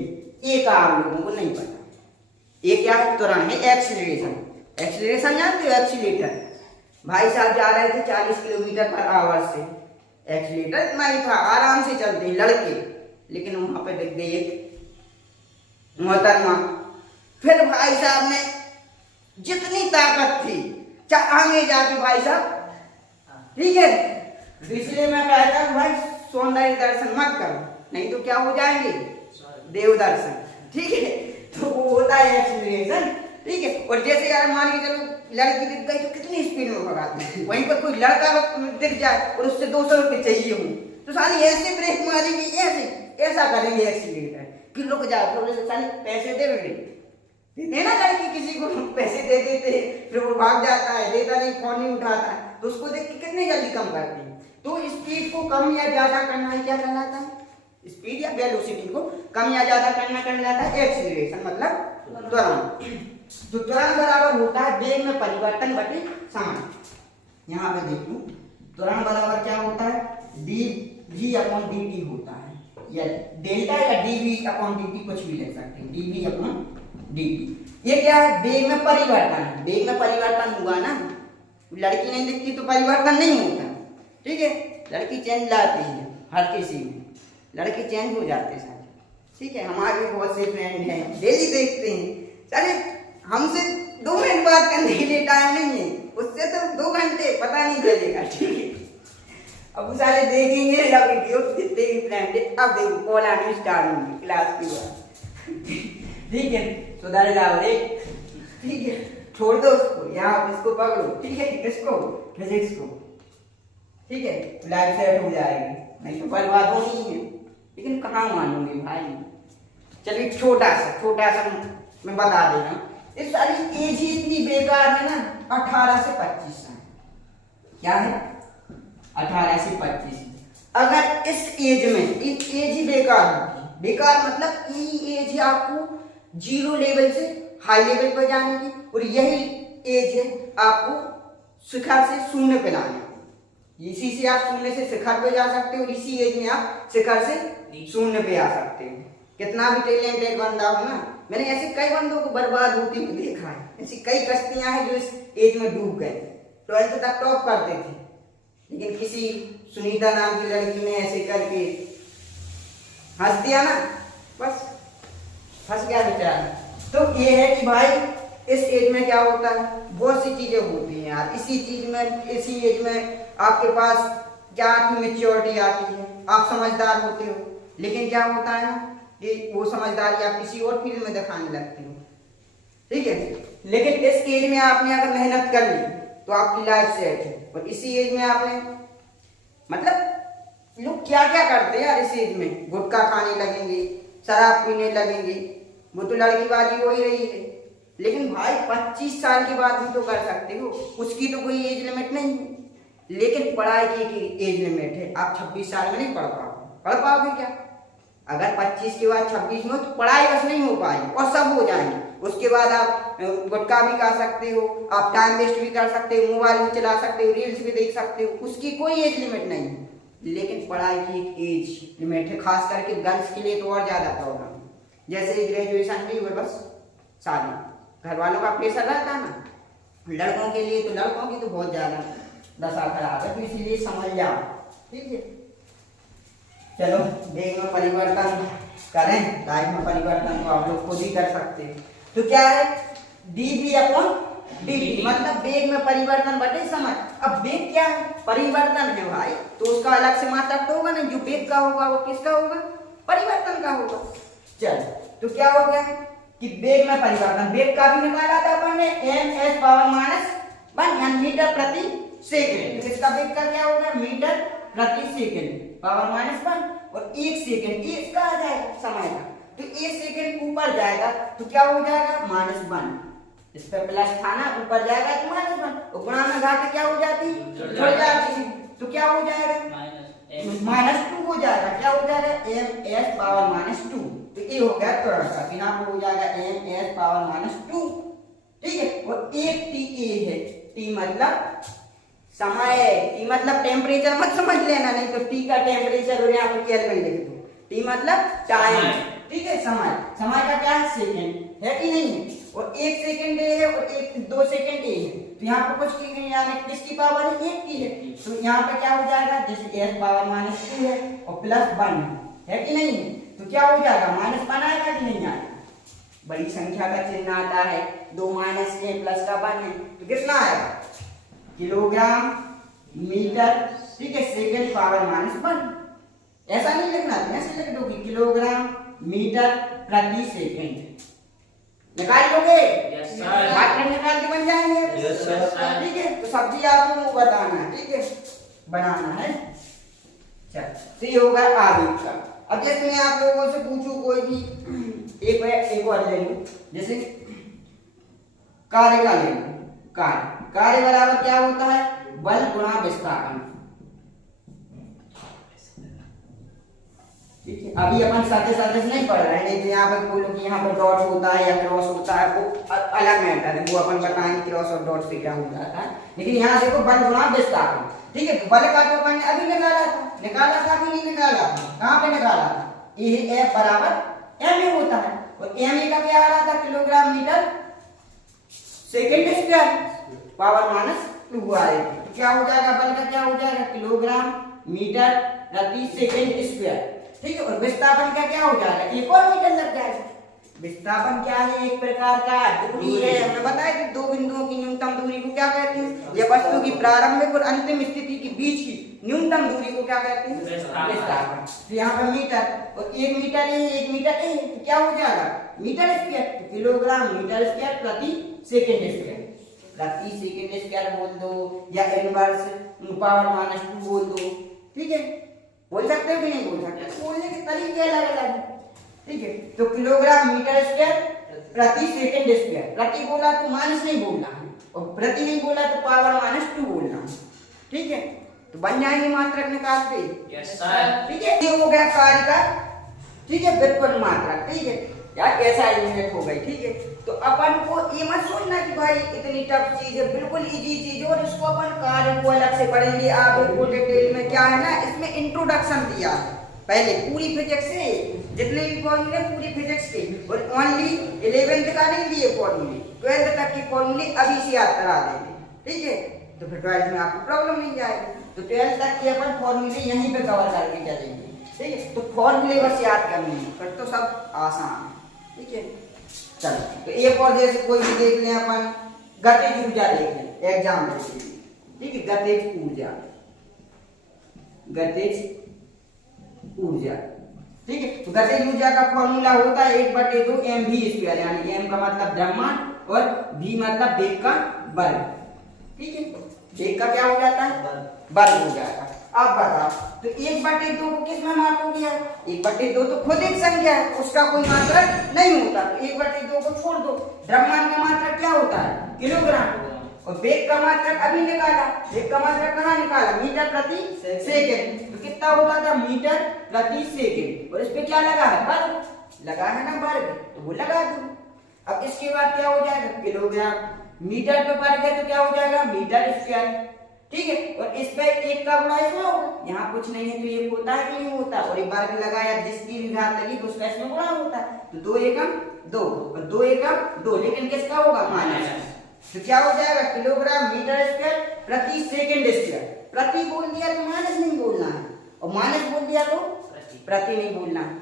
एक आप लोगों को नहीं पता, ये क्या है? त्वरण है, एक्सीलरेशन। एक्सीलरेशन जानते हो? एक्सीलेटर। भाई साहब जा रहे थे 40 किलोमीटर पर आवर से, एक्सीलेटर इतना ही था, आराम से चलते लड़के, लेकिन वहां पे दिख गई एक मोहतरमा। फिर भाई साहब ने जितनी ताकत थी आगे जाके भाई साहब, ठीक है, इसलिए मैं कहता हूँ भाई सौंदर्य दर्शन मत करो, नहीं तो क्या हो जाएंगे? देव दर्शन, ठीक है। तो वो होता है एक्सीलरेशन, ठीक है। और जैसे यार मान के चलो लड़की दिख गई तो कितनी स्पीड में भगाते हैं, वहीं पर कोई लड़का दिख जाए और उससे 200 रुपये चाहिए हो तो साली ऐसे ब्रेक मारेंगे, ऐसा करेंगे एक्सीलरेटर कि रुक जाओ, थोड़े से साली पैसे दे देते ना, लड़की किसी को पैसे दे देते फिर वो भाग जाता है, देता नहीं, फोन नहीं उठाता है, तो उसको देख के कितने जल्दी कम करते हैं। तो स्पीड को कम या ज्यादा करना है, क्या कहलाता है? स्पीड या वेलोसिटी को कम या ज्यादा करना कहलाता है एक्सीलरेशन, मतलब त्वरण। तो त्वरण बराबर होता है वेग में परिवर्तन बटे समय। यहाँ पे देखो त्वरण बराबर क्या होता है? dv/dt होता है, या डेल्टा या dv/dt कुछ भी ले सकते हैं, dv/dt। ये क्या है? वेग में परिवर्तन है। वेग में परिवर्तन हुआ ना, लड़की नहीं दिखती तो परिवर्तन नहीं होता, ठीक है। लड़की चेंज लाती है, हर किसी में लड़की चेंज हो जाते हैं, ठीक है। हमारे भी बहुत से फ्रेंड हैं, डेली देखते हैं, चले हमसे 2 मिनट बात करने के लिए टाइम नहीं है, उससे तो 2 घंटे पता नहीं चलेगा, ठीक है। अब सारे देखेंगे वीडियो जितने भी फ्रेंड है, अब देखो कॉल आनी स्टार्ट होंगी क्लास की बात, ठीक है। सुधर जाओ रे, ठीक है, छोड़ दो उसको, यहाँ इसको पकड़ो, ठीक है, इसको फिजिक्स को, ठीक है, लाइफ सेट हो जाएगी, नहीं तो बर्बाद होनी है। लेकिन कहाँ मानूंगी भाई। चलिए छोटा सा मैं बता दे रहा हूँ। इस सारी एज ही इतनी बेकार है ना, 18 से 25 साल। क्या है? 18 से 25। अगर इस एज ही बेकार होती है। बेकार मतलब ये एज है आपको जीरो लेवल से हाई लेवल पर जाने की, और यही एज है आपको शिखर से शून्य पे लाने की। इसी से आप शून्य से शिखर पे जा सकते हो, इसी एज में आप शिखर से शून्य पे आ सकते हो। कितना भी टैलेंटेड बंदा हो ना, मैंने ऐसे कई बंदों को बर्बाद होते हुए देखा है। ऐसी कई कश्तियां हैं जो इस एज में डूब गए। 12th तक टॉप करते थे, लेकिन किसी सुनीता नाम की लड़की ने ऐसे करके हंस दिया ना, बस फंस गया बेचारा। तो ये है कि भाई इस एज में क्या होता है, बहुत सी चीजें होती हैं यार। इसी एज में आपके पास क्या की मेच्योरिटी आती है, आप समझदार होते हो। लेकिन क्या होता है ना कि वो समझदारी आप किसी और फील्ड में दिखाने लगते हो, ठीक है। लेकिन इस एज में आपने अगर मेहनत कर ली तो आपकी लाइफ सेट है। और इसी एज में आपने मतलब लोग क्या क्या करते हैं यार इस एज में, गुटखा खाने लगेंगे, शराब पीने लगेंगे, वो तो लड़कीबाजी हो ही रही है। लेकिन भाई 25 साल के बाद भी तो कर सकते हो, उसकी तो कोई एज लिमिट नहीं है। लेकिन पढ़ाई की एज लिमिट है। आप 26 साल में नहीं पढ़ पाओगे क्या? अगर 25 के बाद 26 में तो पढ़ाई बस नहीं हो पाएगी और सब हो जाएंगे। उसके बाद आप गुटखा भी खा सकते हो, आप टाइम वेस्ट भी कर सकते हो, मोबाइल भी चला सकते हो, रील्स भी देख सकते हो, उसकी कोई एज लिमिट नहीं है। लेकिन पढ़ाई की एक एज लिमिट है, खास करके गर्ल्स के लिए तो और ज्यादा प्रॉब्लम है। जैसे ग्रेजुएशन भी हुए बस शादी, घर वालों का प्रेशर रहता है ना। लड़कों के लिए तो लड़कों की तो बहुत ज्यादा दशा खराब है, तो इसलिए समझ जाओ, ठीक है। चलो बेग में परिवर्तन करें, लाइफ में परिवर्तन तो आप लोग खुद ही कर सकते हैं। तो क्या है, dB/dt, मतलब बेग में परिवर्तन बटे समय। अब बेग क्या है? परिवर्तन है भाई, तो उसका अलग से मात्रा तो होगा नहीं। जो बेग का होगा वो किसका होगा? परिवर्तन का होगा। चल तो क्या हो गया कि बेग में परिवर्तन, बेग का भी निकाला था अपन ने m/-1 यानी मीटर प्रति सेकंड। इसका बेग का क्या होगा? मीटर प्रति सेकंड (-1) और 1 सेकंड इसका आ जाएगा समय का। तो 1 सेकंड ऊपर जाएगा तो क्या हो जाएगा? -1। इस पे प्लस था ना, ऊपर जाएगा तो -1, और गुणा में घात क्या हो जाती? जुड़ जाती है। तो क्या हो जाएगा? -2 हो जाएगा। क्या हो जाएगा? m/-2। तो ये हो गया त्वरण का, यहाँ पे हो जाएगा m/-2, ठीक है। और एक TA है, T मतलब समय, T मतलब टेम्परेचर मत समझ लेना, नहीं तो T का टेम्परेचर और यहाँ पर केल्विन लिख दो। T मतलब टाइम, ठीक है। समय का क्या है? सेकंड है कि नहीं है। और 1 सेकंड ए है और 2 सेकंड ए है। तो यहाँ पर कुछ की यानी किसकी पावर है? 1 की है। तो यहाँ पे क्या हो जाएगा? जैसे s/-2 है और +1 है कि नहीं है, तो क्या हो जाएगा? -1 आएगा कि नहीं आएगा? बड़ी संख्या का चिन्ह आता है, 2 -a प्लस का 1 है, तो कितना आएगा? किलोग्राम मीटर, ठीक है, सेकंड (-1). ऐसा नहीं लिखना, ऐसे लिख दो कि किलोग्राम मीटर प्रति सेकंड। निकाल लोगे? Yes sir. मात्रा निकाल के बन जाएंगे। Yes sir. ठीक है, तो सब्जी आपको बताना है, ठीक है, बनाना है। चल, तो ये होगा आवेग का। अब जैसे मैं आप लोगों से पूछूं कोई भी एक और ले लूं, जैसे कार्य का ले लूं। कार्य बराबर क्या होता है? बल गुणा विस्थापन, ठीक है। अभी अपन सदिश नहीं पढ़ रहे हैं, नहीं तो यहाँ पर बोलो कि यहाँ पर डॉट होता है या क्रॉस होता है, वो अलग मैटर है, वो अपन बताएंगे क्रॉस और डॉट से क्या हो जाता है। लेकिन यहाँ देखो बल गुणा विस्थापन, ठीक है। तो बल का तो अपन ने अभी निकाला था कि नहीं निकाला था? कहाँ पे निकाला था? ये F बराबर ma होता है, और ma का क्या आ रहा था? किलोग्राम मीटर सेकेंड स्क्वायर (-2) आएगा। तो क्या हो जाएगा? बल का क्या हो जाएगा? किलोग्राम मीटर प्रति सेकेंड स्क्वायर, ठीक है। और विस्थापन का क्या हो जाएगा? एक और मीटर लग जाएगा। विस्थापन क्या है? एक प्रकार का दूरी है। हमने बताया कि दो बिंदुओं की न्यूनतम दूरी को क्या कहते हैं? यह वस्तु की प्रारंभिक और अंतिम स्थिति के बीच की न्यूनतम दूरी को क्या कहते हैं? विस्थापन। तो यहाँ पर मीटर, और 1 मीटर है, 1 मीटर है, तो क्या हो जाएगा? Metre square. तो किलोग्राम मीटर स्क्वायर प्रति सेकेंड स्क्वायर, प्रति सेकेंड स्क्वायर बोल दो, या इनवर्स पावर माइनस 2 बोल दो, ठीक है, बोल सकते हो कि नहीं बोल सकते, बोलने के तरीके अलग अलग हैं, ठीक है। तो किलोग्राम मीटर स्क्वायर प्रति सेकंड स्क्वायर, प्रति बोला तो माइनस नहीं बोलना है और प्रति नहीं बोला तो पावर माइनस 2 बोलना है, ठीक है। तो बन जाएंगे मात्रक निकालते, यस सर। ठीक है। ये हो गया कार्य का, ठीक है, व्युत्पन्न मात्रक, ठीक है, या ऐसा यूनिट हो गई, ठीक है। तो अपन को ये मत सोचना कि भाई इतनी टफ चीज है, बिल्कुल इजी चीज है और इसको अपन कार्य को अलग से पढ़ेंगे। आप इसको डिटेल में क्या है ना, इसमें इंट्रोडक्शन दिया है पहले पूरी फिजिक्स से, जितने भी फॉर्मूले पूरी फिजिक्स के, और ओनली 11th का नहीं दिए फॉर्मूले, 12th तक के फॉर्मूले अभी से याद करा देंगे, ठीक है। तो फिर 12th में आपको प्रॉब्लम नहीं जाएगी। तो 12th तक के अपन फॉर्मूले यहीं पे कवर करके चलेंगे, ठीक है। तो फॉर्मूले बस याद करने हैं, फिर तो सब आसान है, ठीक है। चलो तो एक और जैसे कोई भी देख लें अपन, गतिज ऊर्जा देख लें, एग्जाम देख लें, ठीक है। गतिज ऊर्जा, गतिज ऊर्जा, ठीक है। तो गतिज ऊर्जा का फॉर्मूला होता है 1/2 mv², यानी m का मतलब द्रव्यमान और v मतलब वेग का वर्ग, ठीक है। वेग का क्या हो जाता है, वर्ग हो जाएगा। अब बताओ तो 1/2 को किस में मापोगे? 1/2 तो खुद एक संख्या है, उसका कोई मात्रक नहीं होता, तो 1/2 को छोड़ दो। द्रव्यमान का मात्रक क्या होता है, किलोग्राम, और वेग का मात्रक अभी निकाला, वेग का मात्रक कहाँ निकाला, मीटर प्रति सेकंड। तो कितना होता था, मीटर प्रति सेकंड, और इस पे क्या लगा है, वर्ग लगा है ना, वर्ग, तो वो लगा दो। अब इसके बाद क्या हो जाएगा, किलोग्राम, मीटर पे वर्ग है तो क्या हो जाएगा, मीटर स्क्वायर, ठीक है। और इस पे 1 का गुणा इसमें होगा, यहाँ कुछ नहीं है तो ये होता है कि नहीं होता, और एक वर्ग लगाया जिसकी भी घात लगी उसका इसमें गुणा होता है, तो 2 एकम 2 और 2 एकम 2, लेकिन किसका होगा, माइनस। तो क्या हो जाएगा, किलोग्राम मीटर स्क्वायर प्रति सेकंड स्क्वायर। प्रति बोल दिया तो माइनस नहीं बोलना है, और माइनस बोल दिया तो प्रति नहीं बोलना है,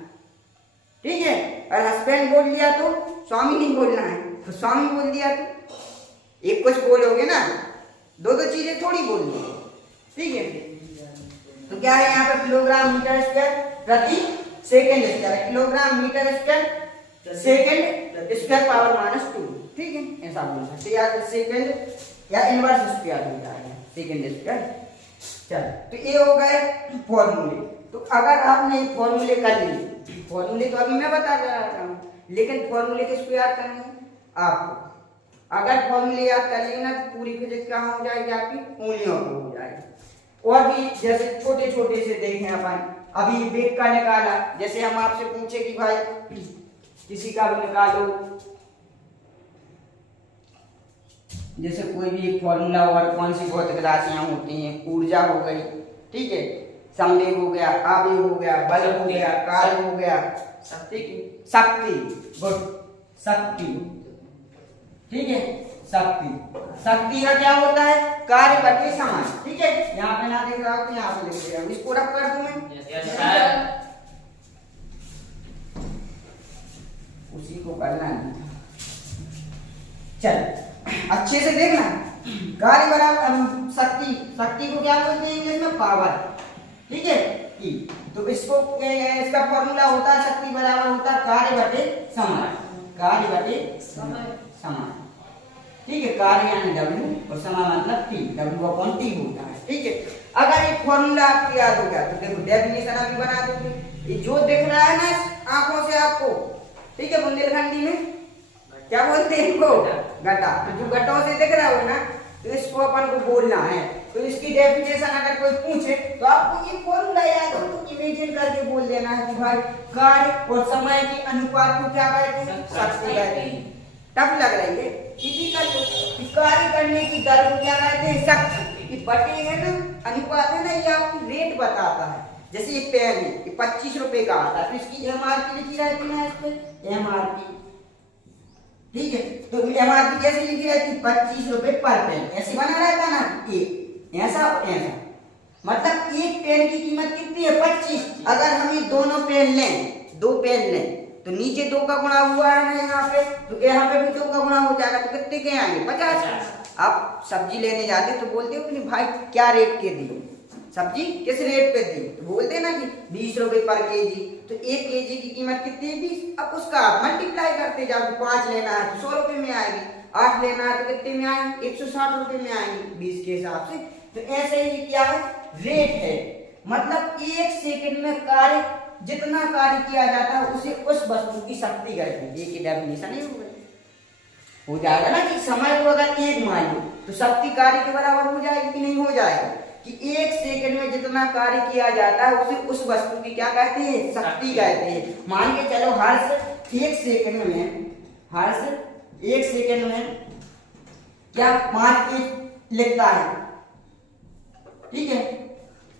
ठीक है। और हस्बैंड बोल दिया तो स्वामी नहीं बोलना है, तो स्वामी बोल दिया तो एक कुछ बोलोगे ना, दो चीजें थोड़ी बोलनी है, ठीक है। तो क्या है यहाँ पर, किलोग्राम मीटर स्क्वायर प्रति second square, kilogram metre square second square power minus 2, ठीक है, ऐसा बोल सकते हैं, या फिर सेकंड या इनवर्स स्क्वायर हो जाएगा, सेकंड स्क्वायर। चल तो ये हो गए फॉर्मूले। तो अगर आपने फॉर्मूले कर लिए, फॉर्मूले तो अभी मैं बता रहा हूँ, लेकिन फॉर्मूले किसको याद करने हैं, आपको। अगर फॉर्मूले याद कर लेना तो पूरी फिजिक्स कहाँ हो जाएगी, आपकी उंगलियों को हो जाएगी। और भी जैसे छोटे छोटे से देखें अपन, अभी वेग का निकाला, जैसे हम आपसे पूछे कि भाई किसी का भी निकालो, जैसे कोई भी एक फॉर्मूला और कौन सी भौतिक राशियां होती हैं, ऊर्जा हो गई, ठीक है, संवेग हो गया, आवेग हो गया, बल हो गया, कार्य हो गया, शक्ति, गुड, शक्ति, ठीक है, शक्ति। शक्ति का क्या होता है, कार्य बटे समान, ठीक है। यहाँ पे ना देख रहा हो तो यहाँ पे लिख रहा हूँ, इसको रख कर दूं मैं, यस सर। उसी को करना है, चल अच्छे से देखना। कार्य बराबर शक्ति, शक्ति को क्या बोलते हैं इंग्लिश में, पावर, ठीक है, ई। तो इसको इसका फॉर्मूला होता है, शक्ति बराबर होता है कार्य बटे समान, कार्य बटे समान, ठीक है। कार्य यानी W और समान मतलब T, W/T होता है, ठीक है। अगर एक फॉर्मूला आपको याद हो गया तो देखो डेफिनेशन अभी बना दोगे, ये जो दिख रहा है ना आंखों से आपको, ठीक है, बुंदेलखंडी में क्या बोलते हैं इनको, घटा। तो जो घटों से दिख रहा हो ना, तो इसको अपन को बोलना है। तो इसकी डेफिनेशन अगर कोई पूछे तो आपको ये फॉर्मूला याद हो तो इमेजिन करके बोल देना है कि भाई कार्य और समय के अनुपात को क्या कहते हैं, शक्ति कहते हैं। टफ लग रही है, फिजिकल कार्य करने की दर को क्या कहते हैं, शक्ति। ये बटे है ना, अनुपात है ना, ये आपको रेट बताता है। जैसे ये पेन है, ये 25 रुपए का आता है, तो इसकी MRP लिखी रहती है इस पे, MRP, ठीक है। तो MRP कैसे लिखी रहती है, 25 रुपए पर पेन, ऐसे बना रहता ना, एक ऐसा ऐसा, मतलब एक पेन की कीमत कितनी है, 25। अगर हम ये दोनों पेन लें, 2 पेन लें, तो नीचे 2 का गुणा हुआ है ना यहाँ पे, तो यहाँ पे भी 2 का गुणा हो जाएगा, तो कितने के आएंगे, 50। आप सब्जी लेने जाते तो बोलते हो कि भाई क्या रेट के दी, सब्जी किस रेट पे दी, तो बोलते ना कि 20 रुपए पर केजी। तो 1 केजी की कीमत कितनी है, 20। अब उसका आप मल्टीप्लाई करते जाओ, 5 लेना है तो 100 रुपए में आएगी, 8 लेना है तो कितने में आएंगे, 160 रुपए में आएंगे 20 के हिसाब से। तो ऐसे ही क्या है, रेट है, मतलब 1 सेकंड में कार्य जितना कार्य किया जाता है उसे उस वस्तु की शक्ति कहते हैं। ये की डेफिनेशन ही हो जाएगा ना कि समय को अगर 1 मान लो तो शक्ति कार्य के बराबर हो जाएगी कि नहीं हो जाएगा, कि 1 सेकंड में जितना कार्य किया जाता है उसे उस वस्तु की क्या कहते हैं, शक्ति कहते हैं। मान के चलो हर्ष 1 सेकंड में क्या 5 पेज लिखता है, ठीक है,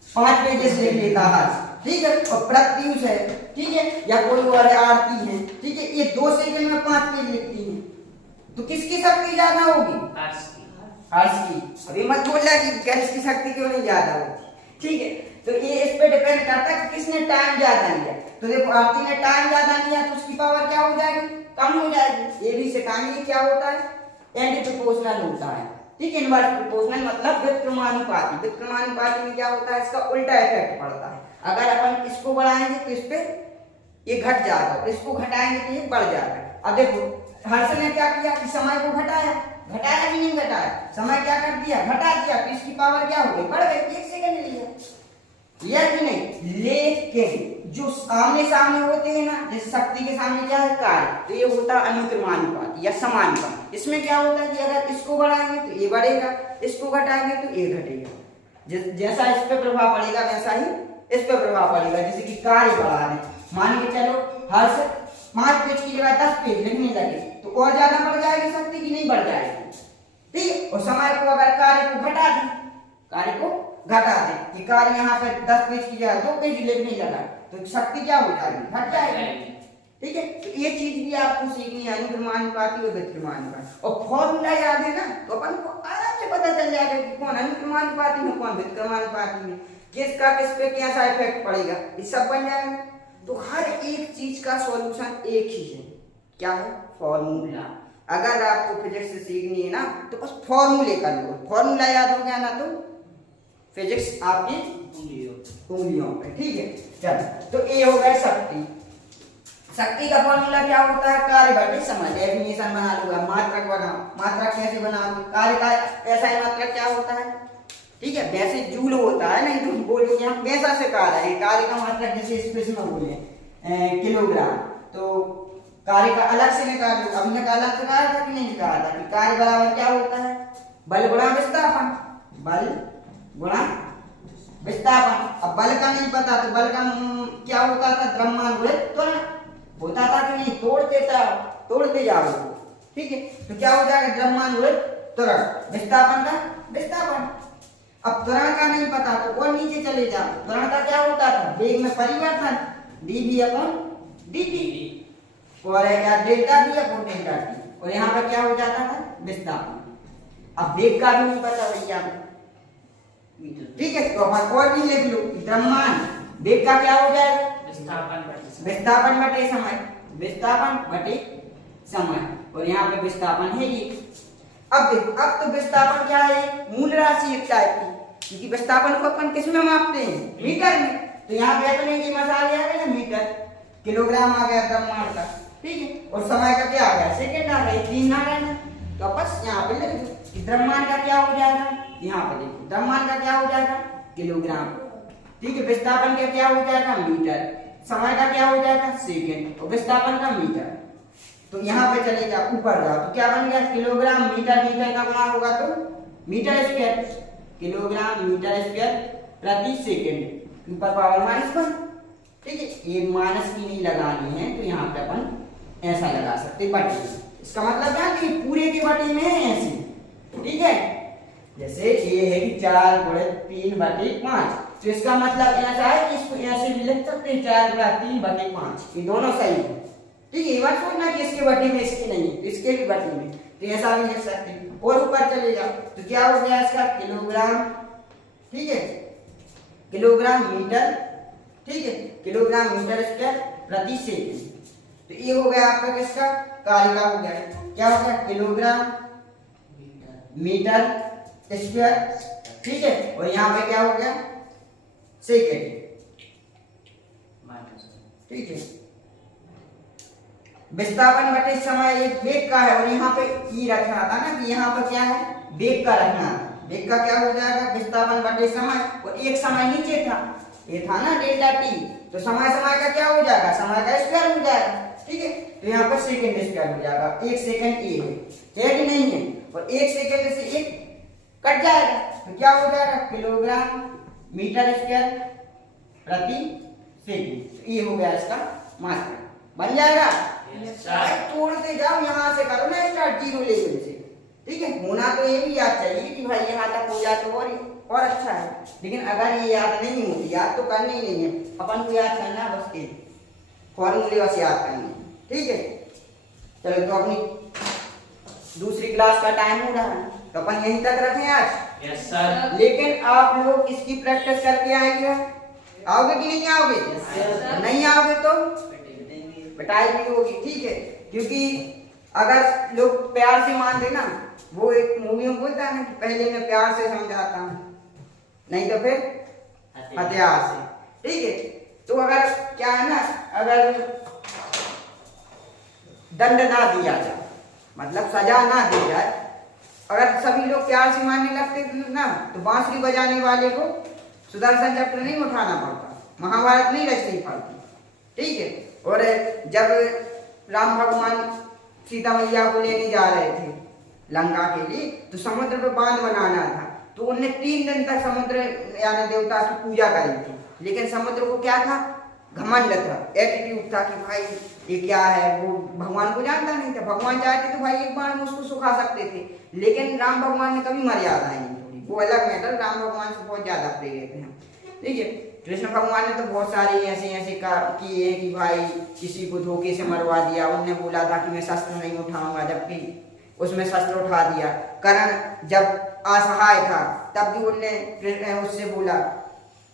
5 पेजेस लिख लेता है, ठीक है, और प्रत्युष है, ठीक है, या कोई और आरती है, ठीक है, ये 2 सेकंड में 5 पेज लिखती है, तो किसकी शक्ति ज्यादा होगी, हर्ष की। अभी मत बोलना कि गणेश की शक्ति क्यों नहीं ज्यादा होगी, ठीक है। तो ये इस पे डिपेंड करता है कि किसने टाइम ज्यादा लिया। तो देखो आरती ने टाइम ज्यादा लिया तो उसकी पावर क्या हो जाएगी, कम हो जाएगी। ये भी सिखाएंगे क्या होता है, एंटी प्रोपोर्शनल होता है, ठीक है, इनवर्स प्रोपोर्शनल मतलब व्युत्क्रमानुपाती। व्युत्क्रमानुपाती में क्या होता है, इसका उल्टा इफेक्ट पड़ता है। अगर अपन इसको बढ़ाएंगे तो इस पे ये घट जाएगा, इसको घटाएंगे तो ये बढ़ जाएगा। अब देखो हर्ष ने क्या किया कि समय को घटाया कि नहीं घटाया, समय क्या कर दिया, घटा दिया, तो इसकी पावर क्या हो गई, बढ़ गई, 1 सेकंड लिया, यह भी नहीं। लेकिन जो आमने सामने होते हैं ना, जैसे शक्ति के सामने क्या है, कार्य, तो ये होता है अनुक्रमानुपात या समानुपात। इसमें क्या होता है कि अगर इसको बढ़ाएंगे तो ये बढ़ेगा, इसको घटाएंगे तो ये घटेगा। जैसा इस पे प्रभाव पड़ेगा वैसा ही इस पे प्रभाव पड़ेगा। जैसे कि कार्य बढ़ा रहे, मान के चलो हर्ष 5 पेज की जगह 10 पेज लिखने लगे तो और ज्यादा बढ़ जाएगी शक्ति की नहीं बढ़ जाएगी, ठीक है। और समय को अगर कार्य को घटा दे कि कार्य यहाँ पे 10 पेज की जगह 2 पेज लिखने लगा तो शक्ति क्या हो जाएगी, घट जाएगी, ठीक है। तो ये चीज भी आपको सीखनी है, अनुक्रमानुपाती और व्युत्क्रमानुपाती। और फॉर्मूला याद है ना तो अपन को आराम से पता चल जाएगा कि कौन अनुक्रमानुपाती में कौन व्युत्क्रमानुपाती में, किसका किस पे कैसा इफेक्ट पड़ेगा, ये सब बन जाएगा। तो हर एक चीज का सॉल्यूशन एक ही है, क्या है, फॉर्मूला। अगर आपको फिजिक्स सीखनी है ना तो बस फॉर्मूले कर लो, फॉर्मूला याद हो गया ना तो फिजिक्स आपकी उंगलियों पे, ठीक है। चलो तो ये हो गया शक्ति का फॉर्मूला क्या होता है, कार्य बटे समय। डेफिनेशन बना लूंगा, मात्रक बनाओ, मात्रक कैसे बनाओ, कार्य का ऐसा ही मात्रक क्या होता है, ठीक है, वैसे जूल होता है, नहीं तो बोलेंगे हम वैसा से कार्य है। कार्य का मात्रक जैसे स्पेस में बोले किलोग्राम, तो कार्य का अलग से निकाल लो। अभी निकाला था कि नहीं निकाला था कि कार्य बराबर क्या होता है, बल गुणा विस्थापन, बल गुणा विस्थापन। अब बल का नहीं पता तो बल का क्या होता था, द्रव्यमान गुणित त्वरण होता था कि नहीं, तोड़ते जाओ, ठीक है। तो क्या हो जाएगा, द्रव्यमान गुणित त्वरण, विस्थापन का विस्थापन। अब त्वरण का नहीं पता तो और नीचे चले जाओ, त्वरण का क्या होता था, वेग में परिवर्तन, dv/dt, और या delta v upon delta t, और यहाँ पर क्या हो जाता था, विस्थापन। अब वेग का भी नहीं पता भैया, ठीक है, तो अपन और भी लिख लो, द्रव्यमान वेग का क्या हो जाएगा, विस्थापन बटे समय, विस्थापन बटे समय, और यहाँ पे विस्थापन है ये। अब देखो, अब तो विस्थापन क्या है, मूल राशि एक टाइप की, क्योंकि विस्थापन को अपन किस में मापते हैं, मीटर में। तो यहाँ पे अपने की मसाले आ गए ना, मीटर, किलोग्राम आ गया द्रव्यमान का, ठीक है, और समय का क्या आ गया, सेकंड आ गया, 3 आ गया ना। तो बस यहाँ पे लिख दो, द्रव्यमान का क्या हो जाएगा, यहाँ पे देखो द्रव्यमान का क्या हो जाएगा, किलोग्राम, ठीक है, विस्थापन का क्या हो जाएगा, मीटर, समय का क्या हो जाएगा, सेकंड, और विस्थापन का मीटर। तो यहाँ पे चले जाओ, ऊपर जाओ तो क्या बन गया, किलोग्राम मीटर, मीटर का गुणा होगा तो metre square, kilogram metre square प्रति सेकंड, ऊपर पावर -1, ठीक है। ये माइनस की नहीं लगानी है तो यहाँ पे अपन ऐसा लगा सकते बटे, इसका मतलब क्या कि पूरे के बटे में है ऐसे, ठीक है। जैसे ये है कि 4 × 3/5, तो इसका मतलब ऐसा है कि इसको ऐसे भी लिख सकते हैं, 4 × 3/5, ये दोनों सही है, ठीक है। ये बात सोचना कि इसके बटे में इसकी नहीं है तो इसके भी बटे में, तो ऐसा भी लिख सकते हैं। और ऊपर चले जाओ तो क्या हो गया इसका, किलोग्राम, ठीक है, किलोग्राम मीटर, ठीक है, किलोग्राम मीटर स्क्वायर प्रति सेकंड। तो ये हो गया आपका किसका, कार्य का हो गया, क्या हो गया, किलोग्राम मीटर स्क्वायर, ठीक है, और यहाँ पे क्या हो गया, सेकंड, ठीक है। विस्थापन बटे समय एक वेग का है, और यहाँ पे ई रखना था ना कि यहाँ पे क्या है, वेग का रखना था, एक का क्या हो जाएगा, विस्थापन बटे समय, और एक समय नीचे था, ये था ना डेल्टा टी, तो समय समय का क्या हो जाएगा, समय का स्क्वायर हो जाएगा। ठीक है, तो यहाँ पर सेकंड स्क्वायर हो जाएगा, 1 सेकंड ये है कि नहीं है, और 1 सेकंड से 1 कट जाएगा, तो क्या हो जाएगा, किलोग्राम मीटर स्क्वायर प्रति सेकंड। ये हो गया इसका मात्रा, बन जाएगा। Yes, sir. तोड़ते जाओ, यहाँ से करो ना स्टार्ट, जीरो लेवल से। ठीक है, होना तो ये भी याद चाहिए कि भाई यहाँ तक हो जाए तो और अच्छा है, लेकिन अगर ये याद नहीं होती, याद तो करनी ही नहीं है, अपन को याद करना बस एक फॉर्मूले बस याद करने। ठीक है, चलो तो अपनी दूसरी क्लास का टाइम हो रहा है, तो अपन यहीं तक रखें आज। Yes, sir. लेकिन आप लोग इसकी प्रैक्टिस करके आएंगे, आओगे कि नहीं आओगे? sir. नहीं आओगे तो पिटाई भी होगी। ठीक है, क्योंकि अगर लोग प्यार से मान देना, वो एक मूवी में बोलता है ना कि पहले मैं प्यार से समझाता हूँ, नहीं तो फिर हथियार से। ठीक है, तो अगर क्या है ना, अगर दंड ना दिया जाए, मतलब सजा ना दी जाए, अगर सभी लोग प्यार से मानने लगते ना, तो बांसुरी बजाने वाले को सुदर्शन चक्र नहीं उठाना पड़ता, महाभारत नहीं रचनी पड़ती। ठीक है, और जब राम भगवान सीता मैया को लेने जा रहे थे लंका के लिए, तो समुद्र पे बांध बनाना था, तो उन्हें 3 दिन तक समुद्र यानी देवता की पूजा करी थी, लेकिन समुद्र को क्या था, घमंड था, एटीट्यूड था कि भाई ये क्या है, वो भगवान को जानता नहीं था। भगवान चाहते तो भाई एक बार में उसको सुखा सकते थे, लेकिन राम भगवान ने कभी मर्यादा नहीं छोड़ी, वो अलग मैटर, राम भगवान से बहुत ज्यादा प्रेरित हैं। ठीक है, कृष्ण भगवान ने तो बहुत सारे ऐसे ऐसे किए हैं कि भाई किसी को धोखे से मरवा दिया, उनने बोला था कि मैं शस्त्र नहीं उठाऊंगा, जबकि उसमें शस्त्र उठा दिया। कर्ण जब असहाय था तब भी उनने उससे बोला,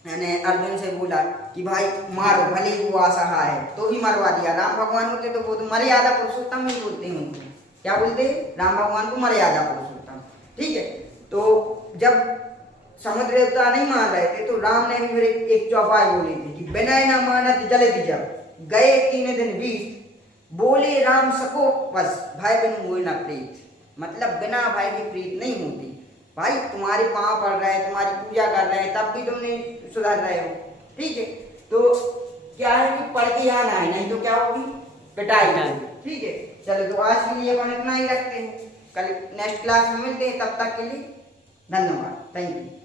मैंने अर्जुन से बोला कि भाई मारो, भले ही वो असहाय है तो भी मरवा दिया। राम भगवान होते तो वो तो मर्यादा पुरुषोत्तम ही बोलते हैं, क्या बोलते, राम भगवान को मर्यादा पुरुषोत्तम। ठीक है, तो जब समुद्र देवता नहीं मान रहे थे, तो राम ने भी एक चौपाई बोली थी कि बिना न मानत जलति जब, गए 3 दिन बीत, बोले राम सको बस, भाई बिन मोह न प्रीत, मतलब बिना भाई की प्रीत नहीं होती। भाई तुम्हारे पांव पड़ रहे हैं, तुम्हारी पूजा कर रहे हैं, तब भी तुम नहीं सुधर रहे हो। ठीक है, तो क्या है कि पढ़ के आना है, नहीं तो क्या होगी, पिटाई होगी। ठीक है, चलो तो आज के लिए अपन इतना ही रखते हैं, कल नेक्स्ट क्लास में मिलते हैं, तब तक के लिए धन्यवाद, थैंक यू।